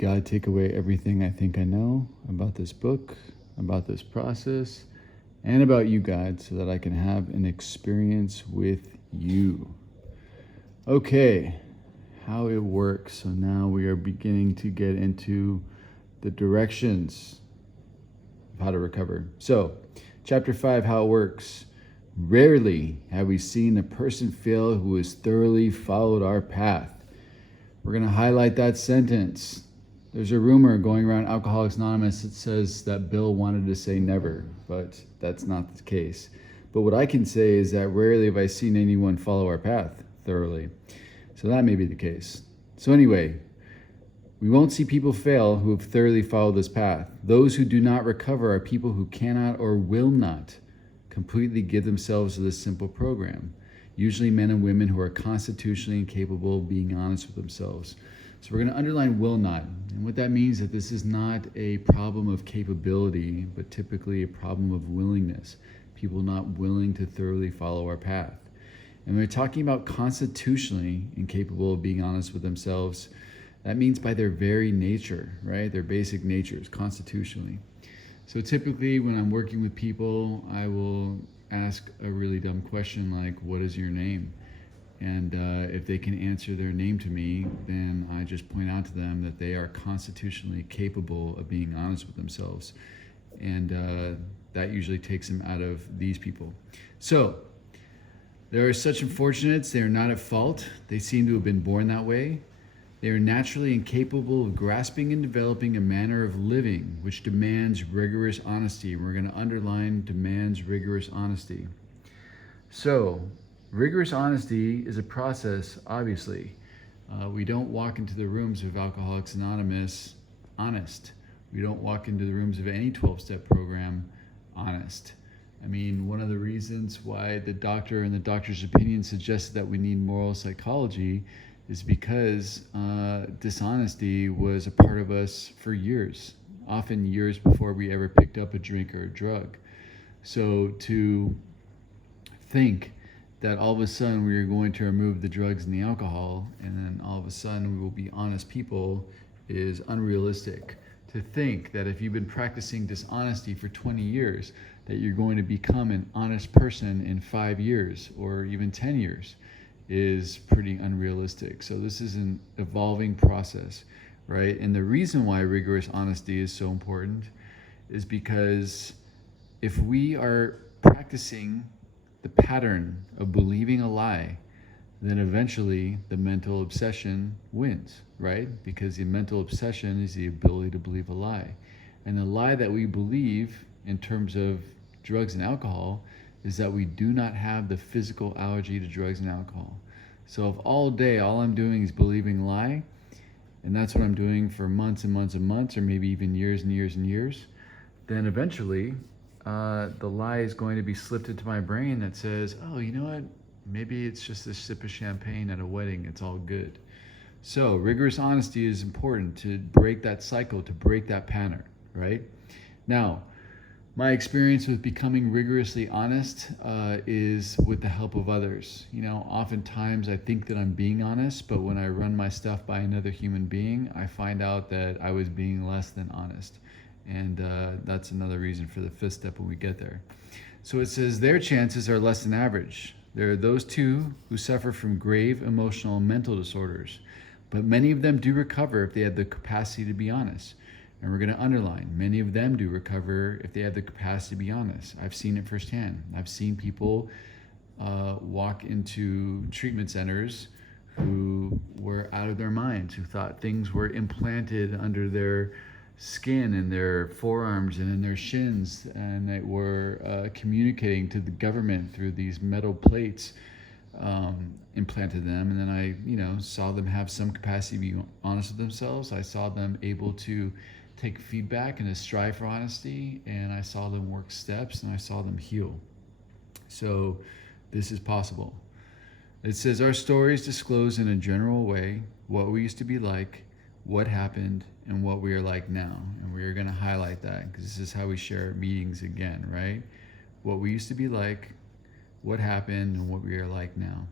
God, take away everything I think I know about this book, about this process, and about you, God, so that I can have an experience with you. Okay, how it works. So now we are beginning to get into the directions of how to recover. So, chapter 5, how it works. Rarely have we seen a person fail who has thoroughly followed our path. We're going to highlight that sentence. There's a rumor going around Alcoholics Anonymous that says that Bill wanted to say never, but that's not the case. But what I can say is that rarely have I seen anyone follow our path thoroughly. So that may be the case. So anyway, we won't see people fail who have thoroughly followed this path. Those who do not recover are people who cannot or will not completely give themselves to this simple program. Usually men and women who are constitutionally incapable of being honest with themselves. So we're going to underline will not. And what that means is that this is not a problem of capability, but typically a problem of willingness. People not willing to thoroughly follow our path. And when we're talking about constitutionally incapable of being honest with themselves, that means by their very nature, right? Their basic natures, constitutionally. So typically when I'm working with people, I will ask a really dumb question like, what is your name? And if they can answer their name to me, then I just point out to them that they are constitutionally capable of being honest with themselves. And that usually takes them out of these people. So there are such unfortunates. They are not at fault. They seem to have been born that way. They are naturally incapable of grasping and developing a manner of living which demands rigorous honesty. We're going to underline demands rigorous honesty. So, rigorous honesty is a process, obviously. We don't walk into the rooms of Alcoholics Anonymous honest. We don't walk into the rooms of any 12-step program honest. I mean, one of the reasons why the doctor and the doctor's opinion suggested that we need moral psychology is because dishonesty was a part of us for years, often years before we ever picked up a drink or a drug. So to think that all of a sudden we are going to remove the drugs and the alcohol and then all of a sudden we will be honest people is unrealistic. To think that if you've been practicing dishonesty for 20 years, that you're going to become an honest person in 5 years or even 10 years is pretty unrealistic. So this is an evolving process, right? And the reason why rigorous honesty is so important is because if we are practicing the pattern of believing a lie, then eventually the mental obsession wins, right? Because the mental obsession is the ability to believe a lie. And the lie that we believe in terms of drugs and alcohol is that we do not have the physical allergy to drugs and alcohol. So if all day all I'm doing is believing lie, and that's what I'm doing for months and months and months, or maybe even years and years and years, then eventually the lie is going to be slipped into my brain that says, oh, you know what? Maybe it's just a sip of champagne at a wedding. It's all good. So rigorous honesty is important to break that cycle, to break that pattern, right? Now, my experience with becoming rigorously honest is with the help of others. You know, oftentimes I think that I'm being honest, but when I run my stuff by another human being, I find out that I was being less than honest. And that's another reason for the fifth step when we get there. So it says their chances are less than average. There are those too who suffer from grave emotional and mental disorders, but many of them do recover if they have the capacity to be honest. And we're going to underline, many of them do recover if they have the capacity to be honest. I've seen it firsthand. I've seen people walk into treatment centers who were out of their minds, who thought things were implanted under their skin and their forearms and in their shins, and they were communicating to the government through these metal plates implanted them. And then I, saw them have some capacity to be honest with themselves. I saw them able to take feedback and to strive for honesty, and I saw them work steps, and I saw them heal. So this is possible. It says our stories disclose in a general way what we used to be like, what happened, and what we are like now. And we are going to highlight that because this is how we share meetings again, right? What we used to be like, what happened, and what we are like now.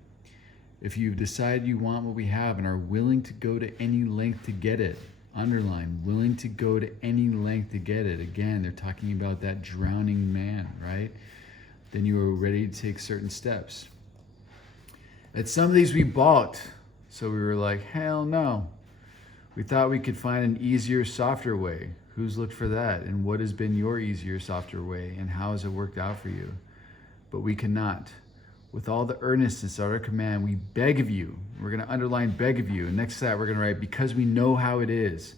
If you've decided you want what we have and are willing to go to any length to get it, Underline, willing to go to any length to get it. Again, they're talking about that drowning man, right? Then you are ready to take certain steps. At some of these we balked. So we were like, hell no. We thought we could find an easier, softer way. Who's looked for that? And what has been your easier, softer way? And how has it worked out for you? But we cannot. With all the earnestness at our command, we beg of you. We're going to underline beg of you. And next to that, we're going to write because we know how it is.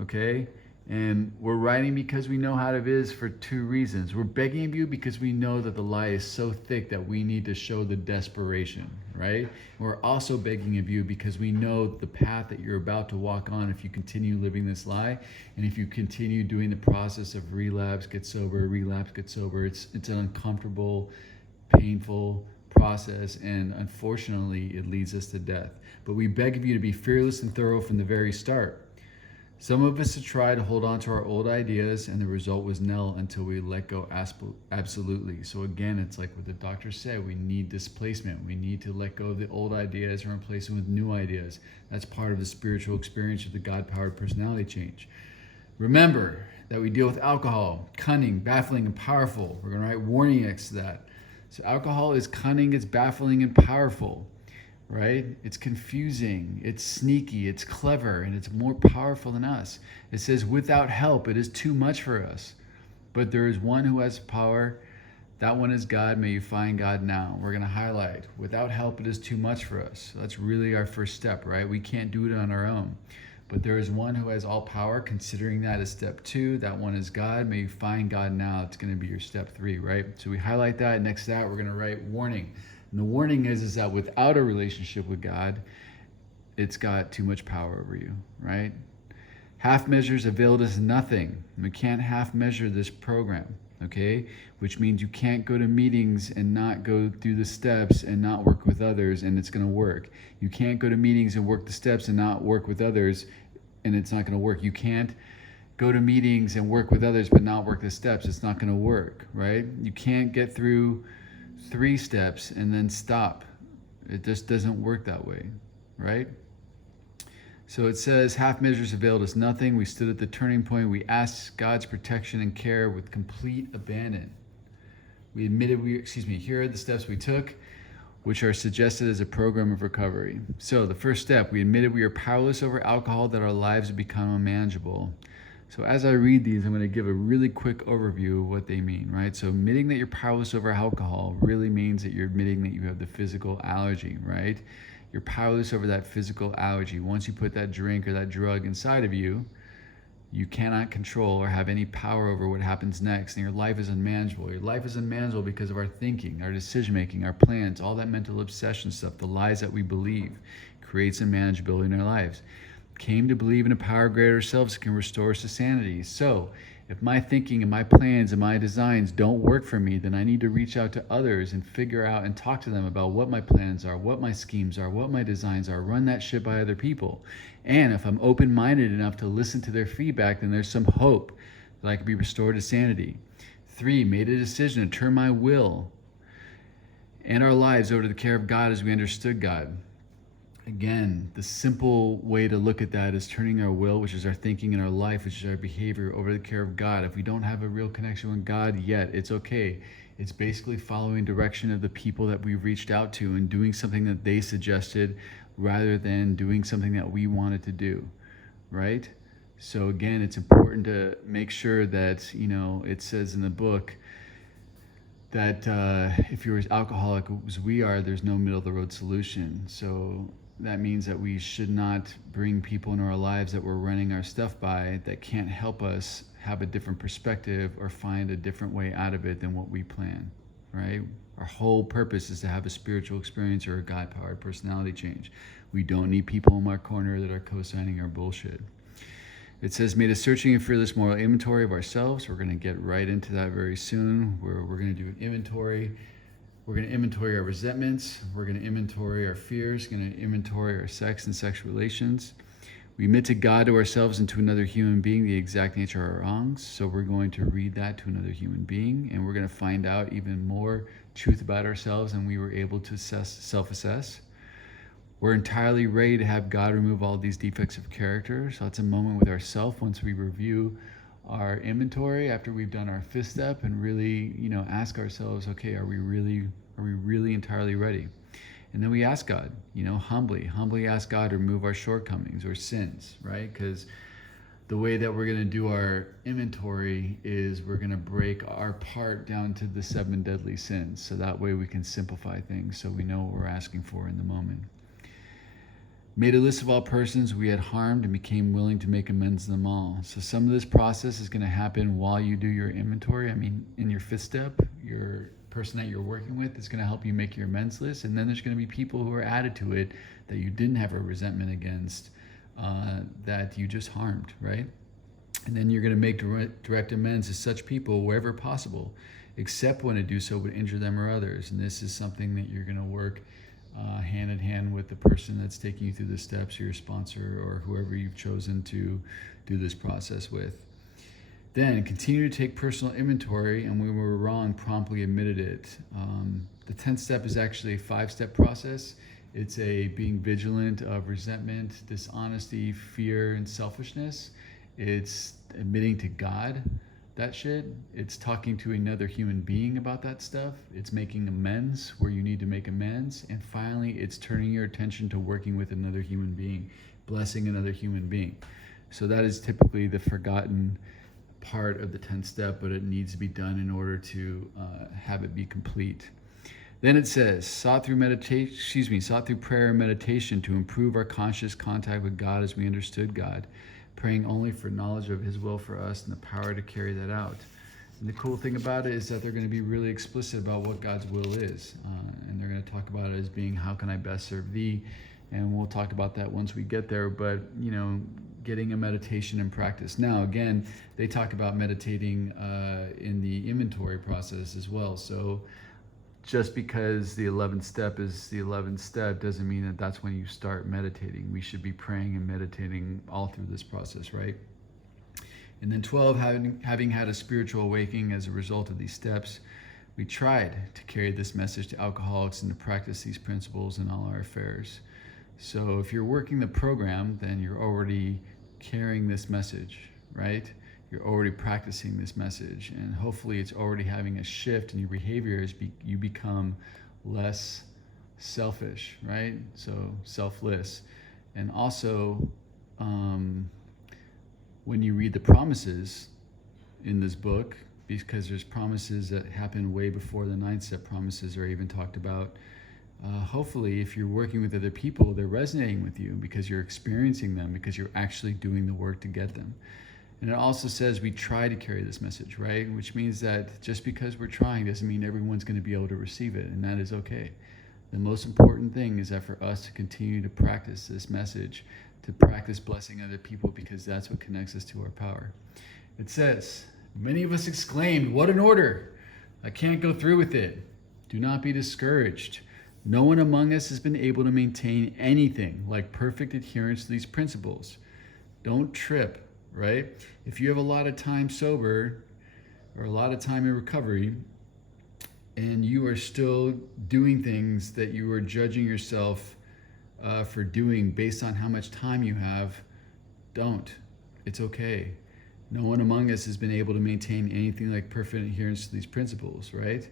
Okay? And we're writing because we know how it is for two reasons. We're begging of you because we know that the lie is so thick that we need to show the desperation, right? And we're also begging of you because we know the path that you're about to walk on if you continue living this lie, and if you continue doing the process of relapse, get sober, it's an uncomfortable, painful process, and unfortunately it leads us to death. But we beg of you to be fearless and thorough from the very start. Some of us have tried to hold on to our old ideas, and the result was nil until we let go absolutely. So again, it's like what the doctor said, we need displacement. We need to let go of the old ideas and replace them with new ideas. That's part of the spiritual experience of the God-powered personality change. Remember that we deal with alcohol, cunning, baffling, and powerful. We're going to write warning next to that. So alcohol is cunning, it's baffling, and powerful. Right? It's confusing, it's sneaky, it's clever, and it's more powerful than us. It says, without help, it is too much for us. But there is one who has power. That one is God. May you find God now. We're going to highlight, without help, it is too much for us. So that's really our first step, right? We can't do it on our own. But there is one who has all power. Considering that as step 2, that one is God. May you find God now. It's going to be your step 3, right? So we highlight that. Next to that, we're going to write warning. And the warning is that without a relationship with God, it's got too much power over you, right? Half measures availed us nothing. We can't half measure this program, okay? Which means you can't go to meetings and not go through the steps and not work with others, and it's going to work. You can't go to meetings and work the steps and not work with others, and it's not going to work. You can't go to meetings and work with others but not work the steps. It's not going to work, right? You can't get through 3 steps and then stop. It just doesn't work that way, right? So it says, half measures availed us nothing. We stood at the turning point. We asked God's protection and care with complete abandon. We admitted here are the steps we took, which are suggested as a program of recovery. So the first step, we admitted we are powerless over alcohol, that our lives have become unmanageable. So as I read these, I'm going to give a really quick overview of what they mean, right? So admitting that you're powerless over alcohol really means that you're admitting that you have the physical allergy, right? You're powerless over that physical allergy. Once you put that drink or that drug inside of you, you cannot control or have any power over what happens next, and your life is unmanageable. Your life is unmanageable because of our thinking, our decision-making, our plans, all that mental obsession stuff, the lies that we believe creates unmanageability in our lives. Came to believe in a power greater ourselves that can restore us to sanity. So if my thinking and my plans and my designs don't work for me, then I need to reach out to others and figure out and talk to them about what my plans are, what my schemes are, what my designs are, run that shit by other people. And if I'm open-minded enough to listen to their feedback, then there's some hope that I can be restored to sanity. 3, made a decision to turn my will and our lives over to the care of God as we understood God. Again, the simple way to look at that is turning our will, which is our thinking, and our life, which is our behavior, over the care of God. If we don't have a real connection with God yet, it's okay. It's basically following direction of the people that we reached out to and doing something that they suggested rather than doing something that we wanted to do, right? So again, it's important to make sure that, it says in the book that if you're as alcoholic as we are, there's no middle of the road solution. So that means that we should not bring people into our lives that we're running our stuff by that can't help us have a different perspective or find a different way out of it than what we plan, right? Our whole purpose is to have a spiritual experience or a God-powered personality change. We don't need people in our corner that are co-signing our bullshit. It says, made a searching and fearless moral inventory of ourselves. We're going to get right into that very soon. We're going to do an inventory. We're going to inventory our resentments. We're going to inventory our fears. We're going to inventory our sex and sexual relations. We admit to God, to ourselves, and to another human being the exact nature of our wrongs. So we're going to read that to another human being, and we're going to find out even more truth about ourselves than we were able to self-assess. We're entirely ready to have God remove all these defects of character. So it's a moment with ourselves once we review our inventory after we've done our fifth step and really, ask ourselves, okay, are we really entirely ready? And then we ask God, humbly ask God to remove our shortcomings or sins, right? Because the way that we're going to do our inventory is we're going to break our part down to the 7 deadly sins. So that way we can simplify things so we know what we're asking for in the moment. Made a list of all persons we had harmed and became willing to make amends to them all. So some of this process is going to happen while you do your inventory. I mean, in your fifth step, your person that you're working with is going to help you make your amends list. And then there's going to be people who are added to it that you didn't have a resentment against, that you just harmed, right? And then you're going to make direct amends to such people wherever possible, except when to do so would injure them or others. And this is something that you're going to work hand in hand with the person that's taking you through the steps, your sponsor or whoever you've chosen to do this process with. Then continue to take personal inventory, and when we were wrong, promptly admitted it. The 10th step is actually a 5-step process. It's a being vigilant of resentment, dishonesty, fear, and selfishness. It's admitting to God that shit. It's talking to another human being about that stuff. It's making amends where you need to make amends. And finally, it's turning your attention to working with another human being, blessing another human being. So that is typically the forgotten part of the 10th step, but it needs to be done in order to have it be complete. Then it says, sought through prayer and meditation to improve our conscious contact with God as we understood God, praying only for knowledge of his will for us and the power to carry that out. And the cool thing about it is that they're going to be really explicit about what God's will is. And they're going to talk about it as being, how can I best serve thee? And we'll talk about that once we get there. But, getting a meditation in practice. Now, again, they talk about meditating in the inventory process as well. So just because the 11th step is the 11th step doesn't mean that that's when you start meditating. We should be praying and meditating all through this process, right? And then 12, having had a spiritual awakening as a result of these steps, we tried to carry this message to alcoholics and to practice these principles in all our affairs. So if you're working the program, then you're already carrying this message, right? You're already practicing this message, and hopefully it's already having a shift in your behavior as you become less selfish, right? So selfless. And also, when you read the promises in this book, because there's promises that happen way before the 9th step promises are even talked about, hopefully if you're working with other people, they're resonating with you because you're experiencing them, because you're actually doing the work to get them. And it also says we try to carry this message, right? Which means that just because we're trying doesn't mean everyone's going to be able to receive it, and that is okay. The most important thing is that for us to continue to practice this message, to practice blessing other people, because that's what connects us to our power. It says, many of us exclaimed, "What an order! I can't go through with it." Do not be discouraged. No one among us has been able to maintain anything like perfect adherence to these principles. Don't trip. Right? If you have a lot of time sober or a lot of time in recovery and you are still doing things that you are judging yourself for doing based on how much time you have, don't. It's okay. No one among us has been able to maintain anything like perfect adherence to these principles, right?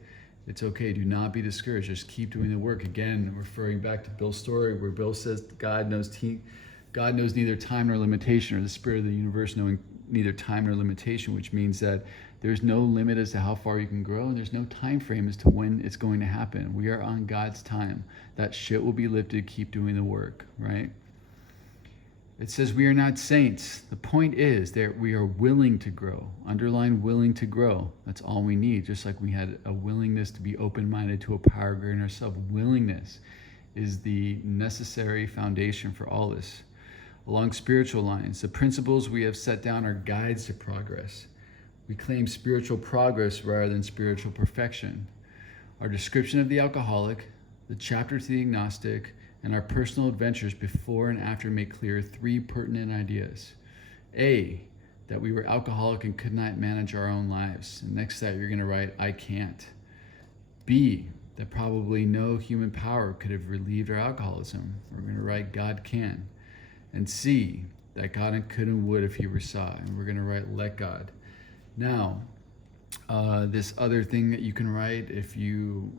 It's okay. Do not be discouraged. Just keep doing the work. Again, referring back to Bill's story where Bill says God knows neither time nor limitation, or the spirit of the universe knowing neither time nor limitation, which means that there's no limit as to how far you can grow, and there's no time frame as to when it's going to happen. We are on God's time. That shit will be lifted. Keep doing the work, right? It says we are not saints. The point is that we are willing to grow. Underline willing to grow. That's all we need. Just like we had a willingness to be open-minded to a power greater than ourselves. Willingness is the necessary foundation for all this. Along spiritual lines, the principles we have set down are guides to progress. We claim spiritual progress rather than spiritual perfection. Our description of the alcoholic, the chapter to the agnostic, and our personal adventures before and after make clear 3 pertinent ideas. A, that we were alcoholic and could not manage our own lives. And next to that, you're going to write, I can't. B, that probably no human power could have relieved our alcoholism. We're going to write God can. And C, that God could and would if he were sought. And we're going to write let God. Now, this other thing that you can write, if you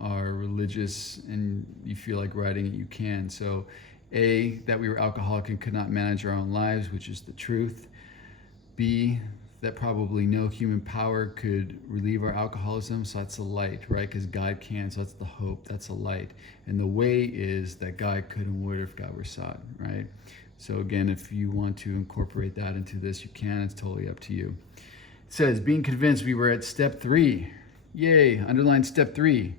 are religious and you feel like writing it, you can. So A, that we were alcoholic and could not manage our own lives, which is the truth. B, that probably no human power could relieve our alcoholism, so that's a light, right? Because God can, so that's the hope, that's a light. And the way is that God could and would if God were sought, right? So again, if you want to incorporate that into this, you can. It's totally up to you. It says, being convinced, we were at step 3. Yay, underline step 3,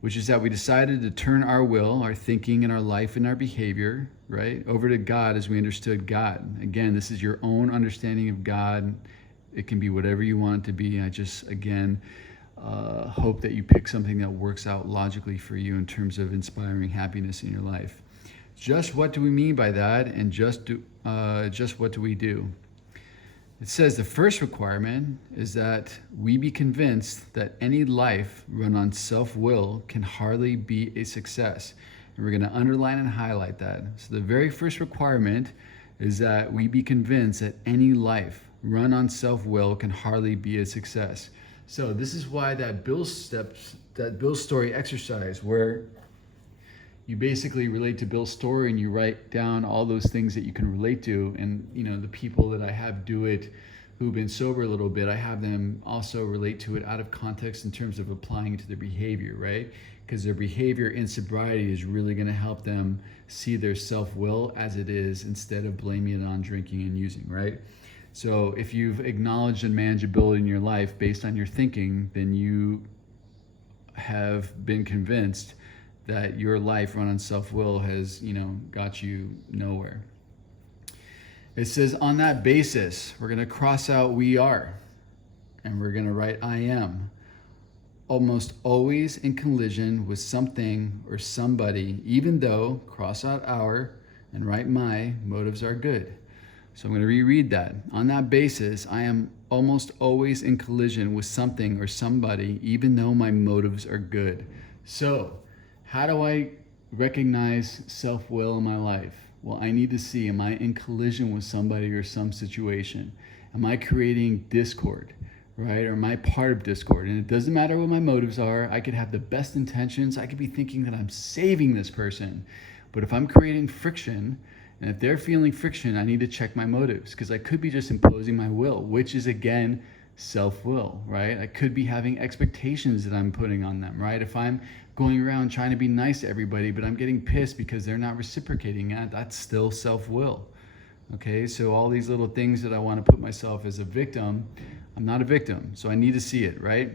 which is that we decided to turn our will, our thinking, and our life and our behavior, right, over to God as we understood God. Again, this is your own understanding of God. It can be whatever you want it to be. I just, again, hope that you pick something that works out logically for you in terms of inspiring happiness in your life. Just what do we mean by that, and just what do we do? It says the first requirement is that we be convinced that any life run on self-will can hardly be a success. And we're going to underline and highlight that. So the very first requirement is that we be convinced that any life run on self-will can hardly be a success. So this is why that Bill story exercise, where you basically relate to Bill's story and you write down all those things that you can relate to. And the people that I have do it who've been sober a little bit, I have them also relate to it out of context in terms of applying it to their behavior, right? Because their behavior in sobriety is really going to help them see their self-will as it is instead of blaming it on drinking and using, right? So if you've acknowledged unmanageability in your life based on your thinking, then you have been convinced that your life run on self-will has, got you nowhere. It says, on that basis, we're going to cross out we are, and we're going to write I am, almost always in collision with something or somebody, even though, cross out our, and write my, motives are good. So I'm going to reread that. On that basis, I am almost always in collision with something or somebody, even though my motives are good. So, how do I recognize self-will in my life? Well, I need to see, am I in collision with somebody or some situation? Am I creating discord, right? Or am I part of discord? And it doesn't matter what my motives are. I could have the best intentions. I could be thinking that I'm saving this person. But if I'm creating friction, and if they're feeling friction, I need to check my motives, because I could be just imposing my will, which is, again, self-will, right? I could be having expectations that I'm putting on them, right? If I'm going around trying to be nice to everybody, but I'm getting pissed because they're not reciprocating it, that's still self-will. Okay, so all these little things that I want to put myself as a victim, I'm not a victim, so I need to see it, right?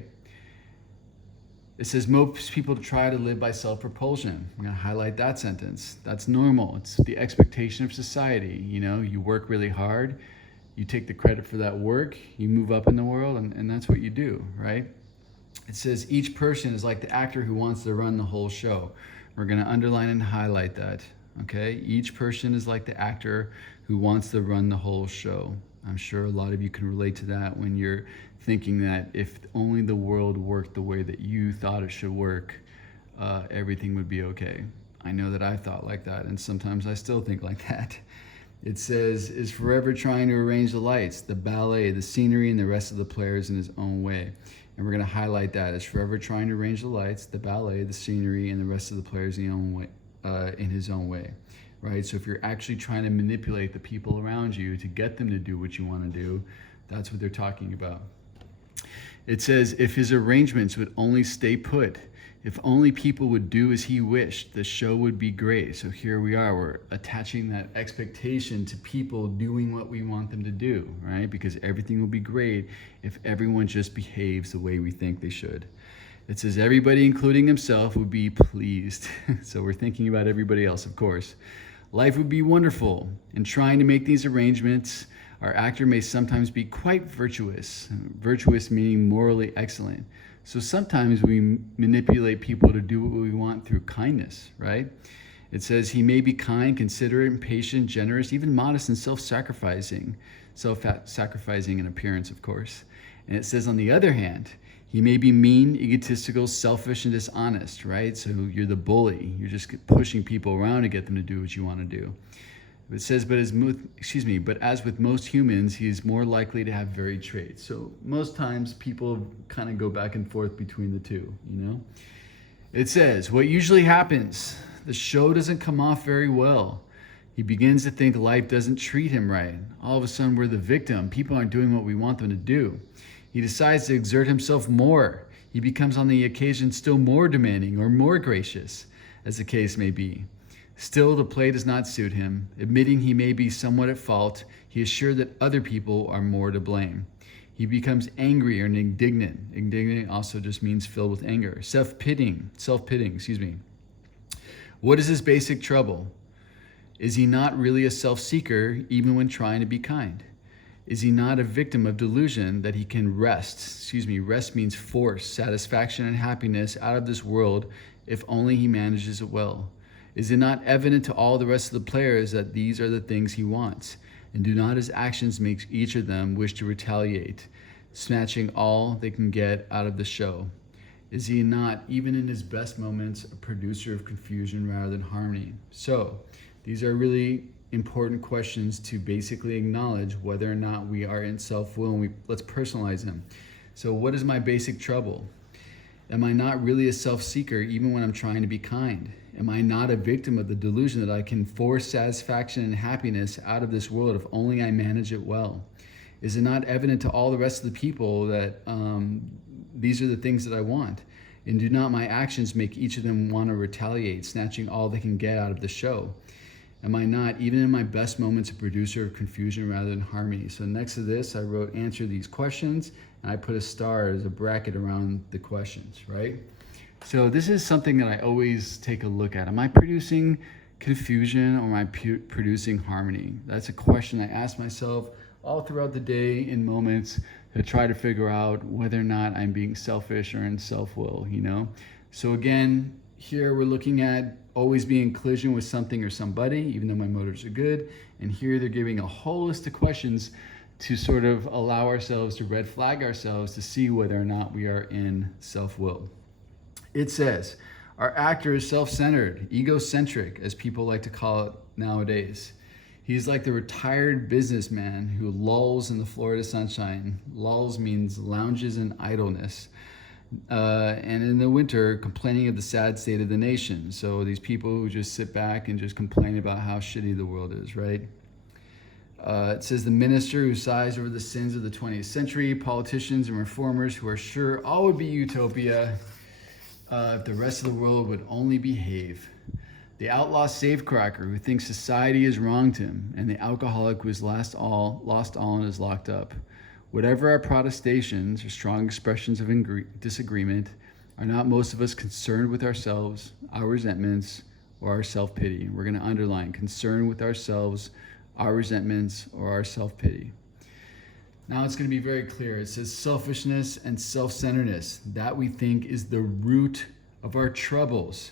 It says most people try to live by self-propulsion. I'm going to highlight that sentence. That's normal. It's the expectation of society. You work really hard, you take the credit for that work, you move up in the world, and that's what you do, right? It says each person is like the actor who wants to run the whole show. We're going to underline and highlight that, okay? Each person is like the actor who wants to run the whole show. I'm sure a lot of you can relate to that when you're thinking that if only the world worked the way that you thought it should work, everything would be okay. I know that I thought like that, and sometimes I still think like that. It says, is forever trying to arrange the lights, the ballet, the scenery, and the rest of the players in his own way. And we're going to highlight that as forever trying to arrange the lights, the ballet, the scenery, and the rest of the players in his own way, right? So if you're actually trying to manipulate the people around you to get them to do what you want to do, that's what they're talking about. It says, if his arrangements would only stay put, if only people would do as he wished, the show would be great. So here we are, we're attaching that expectation to people doing what we want them to do, right? Because everything will be great if everyone just behaves the way we think they should. It says everybody, including himself, would be pleased. So we're thinking about everybody else, of course. Life would be wonderful. In trying to make these arrangements, our actor may sometimes be quite virtuous. Virtuous meaning morally excellent. So sometimes we manipulate people to do what we want through kindness, right? It says he may be kind, considerate, patient, generous, even modest and self-sacrificing in appearance, of course. And it says, on the other hand, He may be mean, egotistical, selfish, and dishonest, right? So you're the bully. You're just pushing people around to get them to do what you want to do. It says, but as with most humans, he is more likely to have varied traits. So most times people kind of go back and forth between the two, you know? It says, what usually happens, the show doesn't come off very well. He begins to think life doesn't treat him right. All of a sudden, we're the victim. People aren't doing what we want them to do. He decides to exert himself more. He becomes on the occasion still more demanding or more gracious, as the case may be. Still, the play does not suit him. Admitting he may be somewhat at fault, he is sure that other people are more to blame. He becomes angry or indignant. Indignant also just means filled with anger. Self-pitying. What is his basic trouble? Is he not really a self-seeker even when trying to be kind? Is he not a victim of delusion that he can wrest? Rest means force, satisfaction, and happiness out of this world if only he manages it well. Is it not evident to all the rest of the players that these are the things he wants? And do not his actions make each of them wish to retaliate, snatching all they can get out of the show? Is he not, even in his best moments, a producer of confusion rather than harmony? So, these are really important questions to basically acknowledge whether or not we are in self-will, and let's personalize them. So what is my basic trouble? Am I not really a self-seeker even when I'm trying to be kind? Am I not a victim of the delusion that I can force satisfaction and happiness out of this world if only I manage it well? Is it not evident to all the rest of the people that these are the things that I want? And do not my actions make each of them want to retaliate, snatching all they can get out of the show? Am I not, even in my best moments, a producer of confusion rather than harmony? So next to this, I wrote, answer these questions, and I put a star as a bracket around the questions, right? So this is something that I always take a look at. Am I producing confusion or am I producing harmony? That's a question I ask myself all throughout the day in moments to try to figure out whether or not I'm being selfish or in self-will, you know? So again, here we're looking at always being in collision with something or somebody, even though my motives are good. And here they're giving a whole list of questions to sort of allow ourselves to red flag ourselves to see whether or not we are in self-will. It says, our actor is self-centered, egocentric, as people like to call it nowadays. He's like the retired businessman who lulls in the Florida sunshine. Lulls means lounges in idleness. And in the winter, complaining of the sad state of the nation. So these people who just sit back and just complain about how shitty the world is, right? It says the minister who sighs over the sins of the 20th century, politicians and reformers who are sure all would be utopia if the rest of the world would only behave. The outlaw safecracker who thinks society has wronged him, and the alcoholic who has lost all and is locked up. Whatever our protestations or strong expressions of disagreement, are not most of us concerned with ourselves, our resentments, or our self-pity? We're going to underline concern with ourselves, our resentments, or our self-pity. Now it's going to be very clear. It says selfishness and self-centeredness. That we think is the root of our troubles.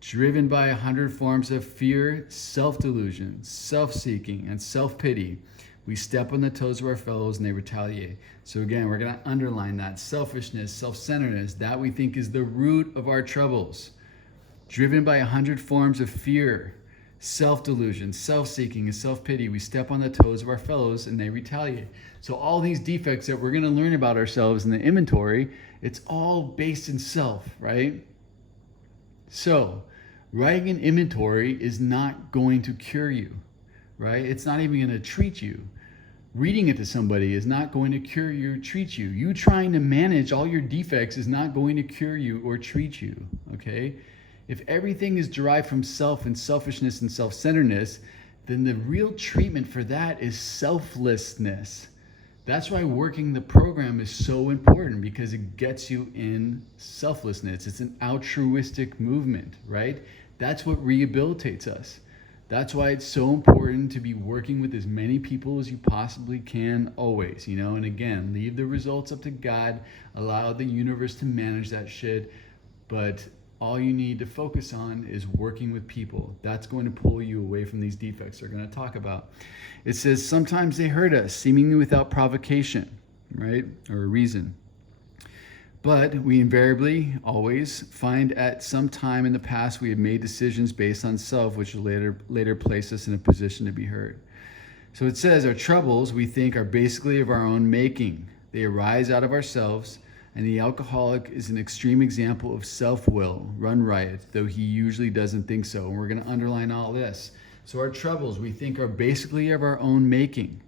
Driven by 100 forms of fear, self-delusion, self-seeking, and self-pity, we step on the toes of our fellows and they retaliate. So again, we're going to underline that. Selfishness, self-centeredness, that we think is the root of our troubles. Driven by 100 forms of fear, self-delusion, self-seeking, and self-pity, we step on the toes of our fellows and they retaliate. So all these defects that we're going to learn about ourselves in the inventory, it's all based in self, right? So writing an inventory is not going to cure you, right? It's not even going to treat you. Reading it to somebody is not going to cure you or treat you. You trying to manage all your defects is not going to cure you or treat you, okay? If everything is derived from self and selfishness and self-centeredness, then the real treatment for that is selflessness. That's why working the program is so important, because it gets you in selflessness. It's an altruistic movement, right? That's what rehabilitates us. That's why it's so important to be working with as many people as you possibly can always, you know? And again, leave the results up to God, allow the universe to manage that shit, but all you need to focus on is working with people. That's going to pull you away from these defects they're going to talk about. It says, sometimes they hurt us, seemingly without provocation, right? Or a reason. But we invariably always find at some time in the past we have made decisions based on self, which later place us in a position to be heard. So it says our troubles we think are basically of our own making. They arise out of ourselves, and the alcoholic is an extreme example of self-will run riot, though he usually doesn't think so. And we're going to underline all this. So our troubles we think are basically of our own making.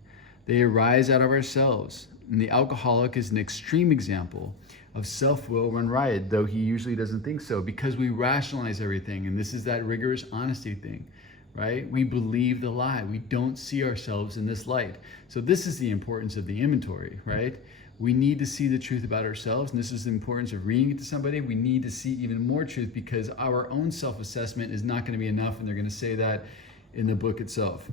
They arise out of ourselves, and the alcoholic is an extreme example of self-will run riot, though he usually doesn't think so, because we rationalize everything. And this is that rigorous honesty thing, right? We believe the lie. We don't see ourselves in this light. So this is the importance of the inventory, right? We need to see the truth about ourselves, and this is the importance of reading it to somebody. We need to see even more truth, because our own self-assessment is not going to be enough, and they're going to say that in the book itself.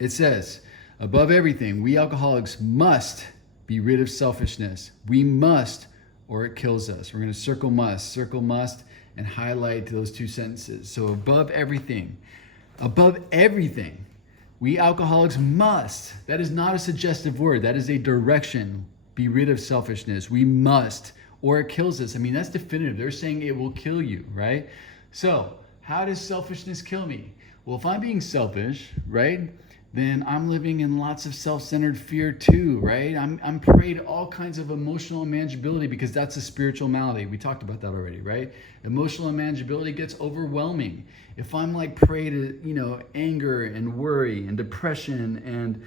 It says, above everything, we alcoholics must be rid of selfishness. We must, or it kills us. We're going to circle must, and highlight those two sentences. So above everything, we alcoholics must. That is not a suggestive word. That is a direction. Be rid of selfishness. We must, or it kills us. I mean, that's definitive. They're saying it will kill you, right? So how does selfishness kill me? Well, if I'm being selfish, right, then I'm living in lots of self-centered fear too, right? I'm prey to all kinds of emotional unmanageability, because that's a spiritual malady. We talked about that already, right? Emotional unmanageability gets overwhelming. If I'm like prey to, anger and worry and depression and,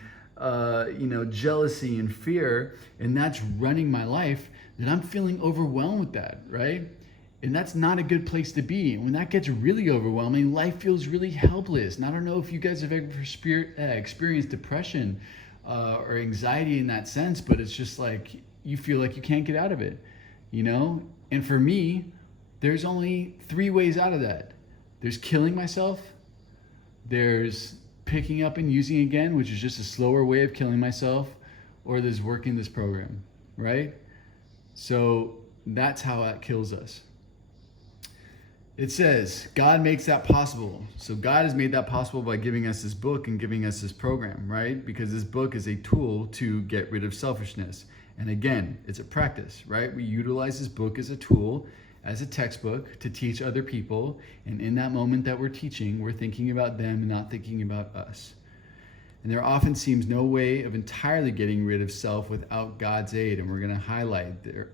jealousy and fear, and that's running my life, then I'm feeling overwhelmed with that, right? And that's not a good place to be. And when that gets really overwhelming, life feels really helpless. And I don't know if you guys have ever experienced depression or anxiety in that sense, but it's just like you feel like you can't get out of it, And for me, there's only 3 ways out of that. There's killing myself. There's picking up and using again, which is just a slower way of killing myself. Or there's working this program, right? So that's how that kills us. It says, God makes that possible. So God has made that possible by giving us this book and giving us this program, right? Because this book is a tool to get rid of selfishness. And again, it's a practice, right? We utilize this book as a tool, as a textbook to teach other people. And in that moment that we're teaching, we're thinking about them and not thinking about us. And there often seems no way of entirely getting rid of self without God's aid. And we're going to highlight there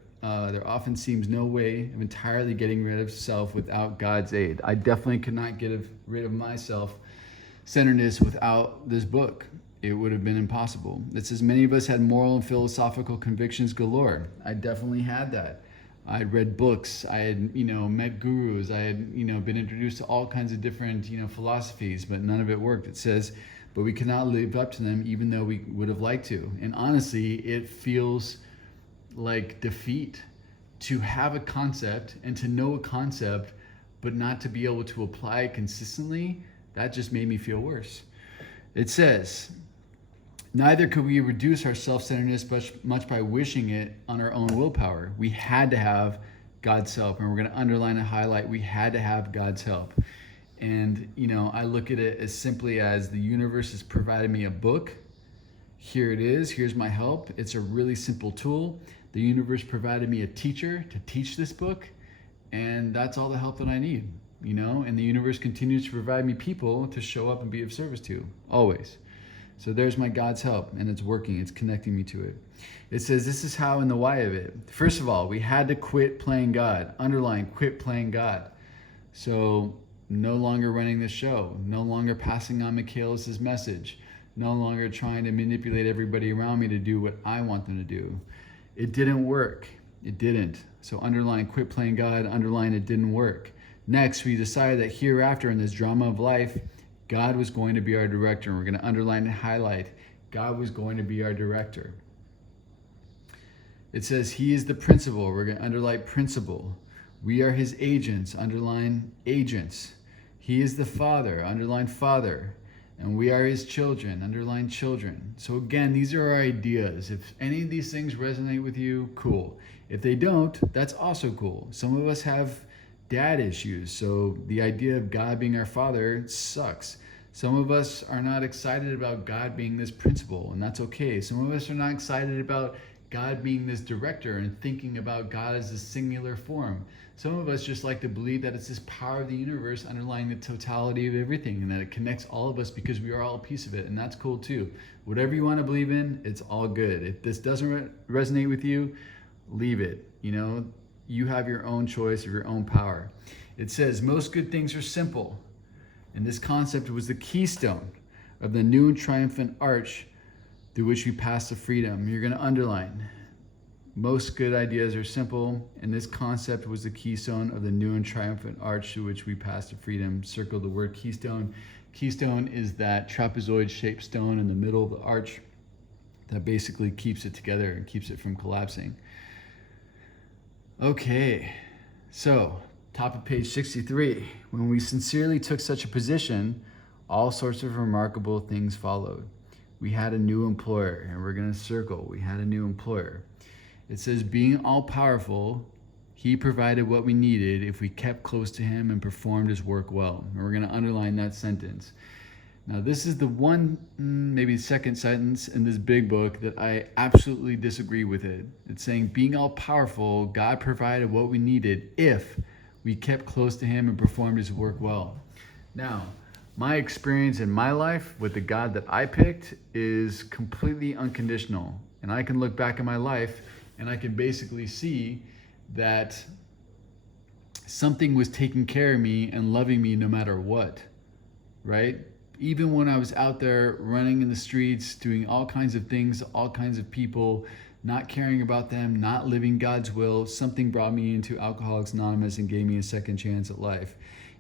often seems no way of entirely getting rid of self without God's aid. I definitely could not get rid of my self-centeredness without this book. It would have been impossible. It says many of us had moral and philosophical convictions galore. I definitely had that. I had read books. I had, met gurus. I had, been introduced to all kinds of different, philosophies, but none of it worked. It says, but we cannot live up to them even though we would have liked to. And honestly, it feels like defeat to have a concept and to know a concept but not to be able to apply it consistently. That just made me feel worse. It says, neither could we reduce our self-centeredness much by wishing it on our own willpower. We had to have God's help, and we're going to underline and highlight we had to have God's help. And I look at it as simply as the universe has provided me a book. Here it is. Here's my help. It's a really simple tool. The universe provided me a teacher to teach this book, and that's all the help that I need, and the universe continues to provide me people to show up and be of service to, always. So there's my God's help, and it's working. It's connecting me to it. It says this is how and the why of it. First of all, we had to quit playing God. Underline, quit playing God. So no longer running the show, no longer passing on Michaelis' message, no longer trying to manipulate everybody around me to do what I want them to do. It didn't work. It didn't. So underline, quit playing God. Underline, it didn't work. Next, we decided that hereafter in this drama of life, God was going to be our director. And we're going to underline and highlight, God was going to be our director. It says he is the principal. We're going to underline principal. We are his agents. Underline agents. He is the father. Underline father. And we are his children, underline children. So again, these are our ideas. If any of these things resonate with you, cool. If they don't, that's also cool. Some of us have dad issues, so the idea of God being our father sucks. Some of us are not excited about God being this principal, and that's okay. Some of us are not excited about God being this director and thinking about God as a singular form. Some of us just like to believe that it's this power of the universe underlying the totality of everything, and that it connects all of us because we are all a piece of it, and that's cool too. Whatever you want to believe in, it's all good. If this doesn't resonate with you, leave it. You have your own choice of your own power. It says, most good things are simple. And this concept was the keystone of the new and triumphant arch through which we pass to freedom. You're going to underline. Most good ideas are simple, and this concept was the keystone of the new and triumphant arch through which we pass to freedom. Circle the word keystone. Keystone is that trapezoid-shaped stone in the middle of the arch that basically keeps it together and keeps it from collapsing. Okay, so top of page 63. When we sincerely took such a position, all sorts of remarkable things followed. We had a new employer, and we're going to circle. We had a new employer. It says, being all-powerful, he provided what we needed if we kept close to him and performed his work well. And we're going to underline that sentence. Now, this is the one, maybe second sentence in this big book that I absolutely disagree with it. It's saying, being all-powerful, God provided what we needed if we kept close to him and performed his work well. Now, my experience in my life with the God that I picked is completely unconditional. And I can look back in my life and I can basically see that something was taking care of me and loving me no matter what, right? Even when I was out there running in the streets, doing all kinds of things, all kinds of people, not caring about them, not living God's will, something brought me into Alcoholics Anonymous and gave me a second chance at life.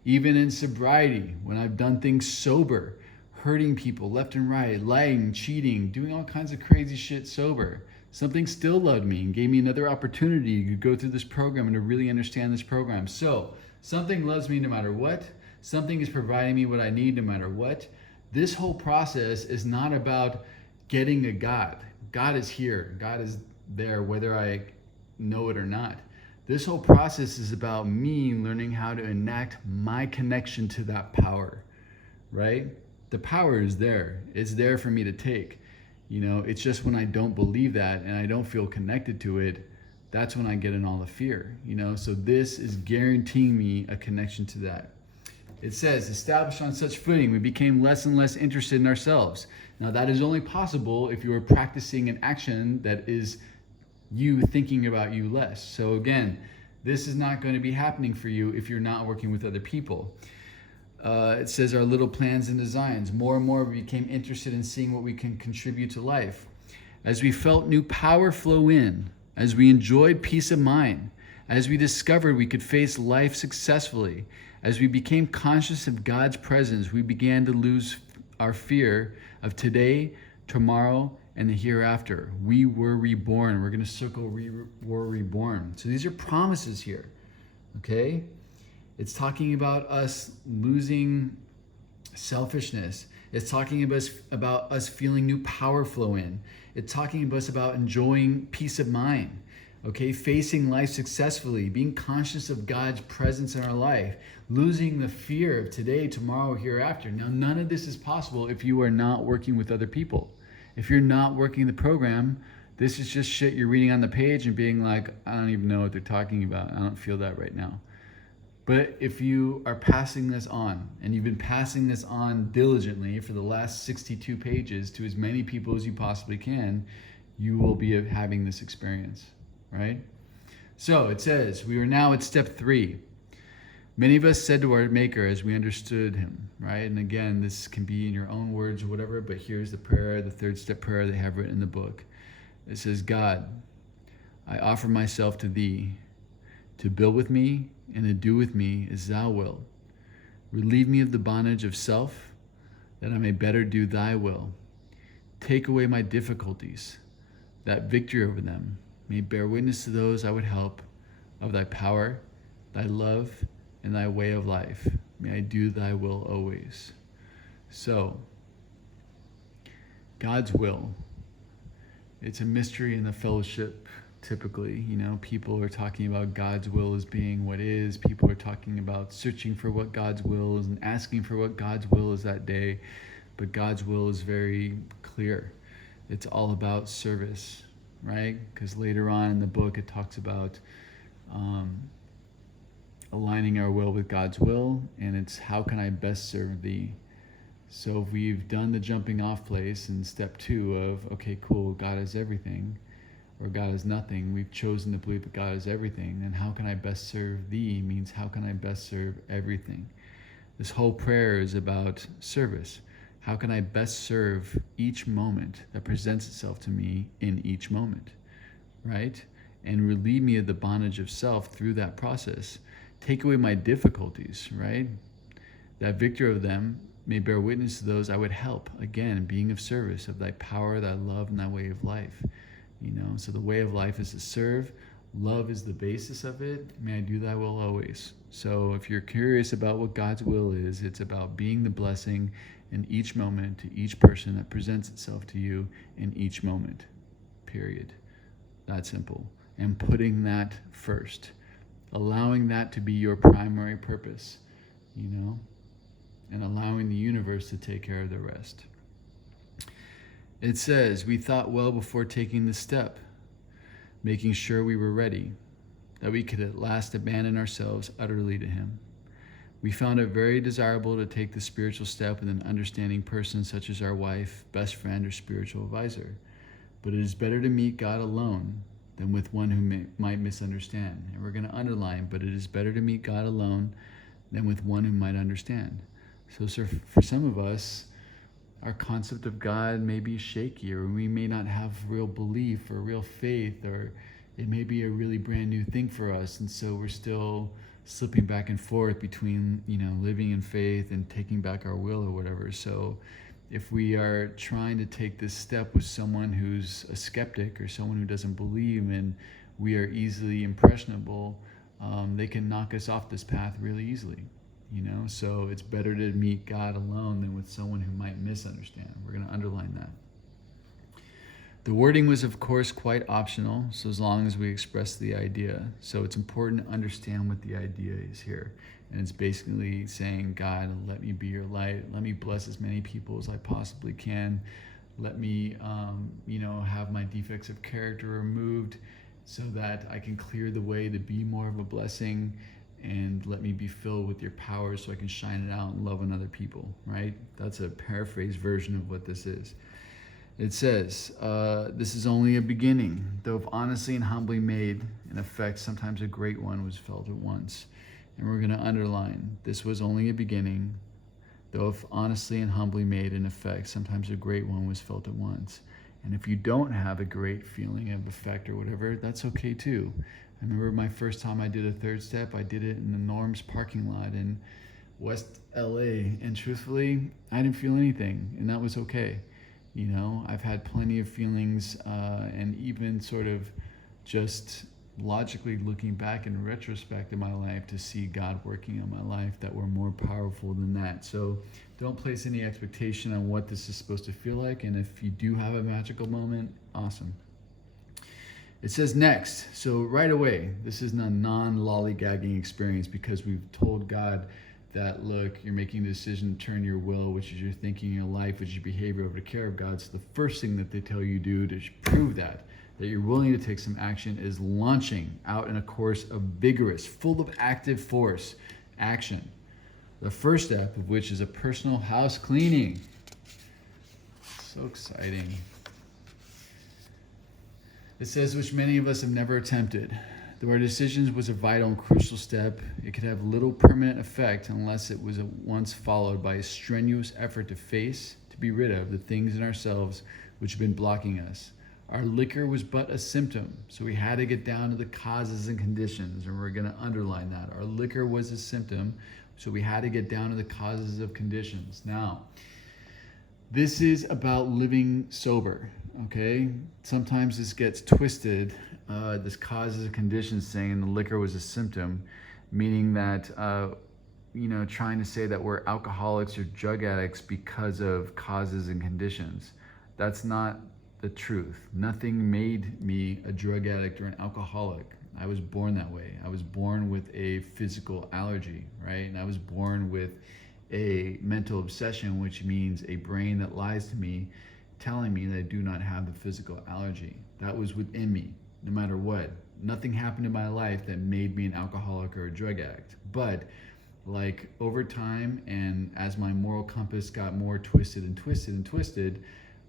Even in sobriety, when I've done things sober, hurting people left and right, lying, cheating, doing all kinds of crazy shit sober, something still loved me and gave me another opportunity to go through this program and to really understand this program. So something loves me no matter what. Something is providing me what I need no matter what. This whole process is not about getting a God. God is here. God is there whether I know it or not. This whole process is about me learning how to enact my connection to that power, right? The power is there. It's there for me to take. It's just when I don't believe that and I don't feel connected to it, that's when I get in all the fear, So this is guaranteeing me a connection to that. It says, established on such footing, we became less and less interested in ourselves. Now that is only possible if you are practicing an action that is you thinking about you less. So again, this is not going to be happening for you if you're not working with other people. It says our little plans and designs. More and more we became interested in seeing what we can contribute to life. As we felt new power flow in, as we enjoyed peace of mind, as we discovered we could face life successfully, as we became conscious of God's presence, we began to lose our fear of today, tomorrow, and the hereafter. We were reborn. We're going to circle we were reborn. So these are promises here, okay? It's talking about us losing selfishness. It's talking about us feeling new power flow in. It's talking about us about enjoying peace of mind, okay? Facing life successfully, being conscious of God's presence in our life, losing the fear of today, tomorrow, hereafter. Now, none of this is possible if you are not working with other people. If you're not working the program, this is just shit you're reading on the page and being like, I don't even know what they're talking about. I don't feel that right now. But if you are passing this on, and you've been passing this on diligently for the last 62 pages to as many people as you possibly can, you will be having this experience, right? So it says, we are now at step 3. Many of us said to our Maker as we understood him, right? And again, this can be in your own words or whatever, but here's the prayer, the 3rd step prayer they have written in the book. It says, God, I offer myself to thee, to build with me and to do with me as thou wilt. Relieve me of the bondage of self, that I may better do thy will. Take away my difficulties, that victory over them may bear witness to those I would help of thy power, thy love, and thy way of life. May I do thy will always. So, God's will. It's a mystery in the fellowship, typically. People are talking about God's will as being what is. People are talking about searching for what God's will is and asking for what God's will is that day. But God's will is very clear. It's all about service, right? Because later on in the book, it talks about aligning our will with God's will, and it's how can I best serve thee? So if we've done the jumping off place in step 2 of, okay, cool, God is everything, or God is nothing, we've chosen to believe that God is everything, then how can I best serve thee means how can I best serve everything? This whole prayer is about service. How can I best serve each moment that presents itself to me in each moment, right? And relieve me of the bondage of self through that process. Take away my difficulties, right? That victor of them may bear witness to those I would help. Again, being of service of thy power, thy love, and thy way of life. So the way of life is to serve. Love is the basis of it. May I do thy will always. So if you're curious about what God's will is, it's about being the blessing in each moment to each person that presents itself to you in each moment, period. That simple. And putting that first. Allowing that to be your primary purpose, and allowing the universe to take care of the rest. It says, we thought well before taking the step, making sure we were ready, that we could at last abandon ourselves utterly to him. We found it very desirable to take the spiritual step with an understanding person such as our wife, best friend, or spiritual advisor. But it is better to meet God alone than with one who might misunderstand. And we're going to underline, but it is better to meet God alone than with one who might understand. So for some of us, our concept of God may be shaky, or we may not have real belief or real faith, or it may be a really brand new thing for us. And so we're still slipping back and forth between, living in faith and taking back our will or whatever. So if we are trying to take this step with someone who's a skeptic or someone who doesn't believe, and we are easily impressionable, they can knock us off this path really easily. So it's better to meet God alone than with someone who might misunderstand. We're going to underline that. The wording was, of course, quite optional, so as long as we express the idea. So it's important to understand what the idea is here. And it's basically saying, God, let me be your light. Let me bless as many people as I possibly can. Let me, have my defects of character removed so that I can clear the way to be more of a blessing. And let me be filled with your power so I can shine it out and love on other people, right? That's a paraphrased version of what this is. It says, this is only a beginning, though if honestly and humbly made, in effect, sometimes a great one was felt at once. And we're going to underline, this was only a beginning, though if honestly and humbly made, in effect, sometimes a great one was felt at once. And if you don't have a great feeling of effect or whatever, that's okay too. I remember my first time I did a third step, I did it in the Norm's parking lot in West LA. And truthfully, I didn't feel anything, and that was okay. I've had plenty of feelings, and even sort of just logically looking back in retrospect in my life to see God working in my life that were more powerful than that. So don't place any expectation on what this is supposed to feel like. And if you do have a magical moment, awesome. It says next, so right away, this is a non-lollygagging experience because we've told God that, look, you're making a decision to turn your will, which is your thinking, your life, which is your behavior, over to care of God. So the first thing that they tell you to do to prove that you're willing to take some action is launching out in a course of vigorous, full of active force action. The first step of which is a personal house cleaning. So exciting. It says, which many of us have never attempted. Though our decisions was a vital and crucial step, it could have little permanent effect unless it was at once followed by a strenuous effort to face, to be rid of the things in ourselves which have been blocking us. Our liquor was but a symptom, so we had to get down to the causes and conditions, and we're going to underline that. Our liquor was a symptom, so we had to get down to the causes of conditions. Now, this is about living sober, okay? Sometimes this gets twisted, this causes and conditions thing, and the liquor was a symptom, meaning that, trying to say that we're alcoholics or drug addicts because of causes and conditions. That's not the truth. Nothing made me a drug addict or an alcoholic. I was born that way. I was born with a physical allergy, right? And I was born with a mental obsession, which means a brain that lies to me telling me that I do not have the physical allergy. That was within me, no matter what. Nothing happened in my life that made me an alcoholic or a drug addict. But like over time, and as my moral compass got more twisted and twisted and twisted,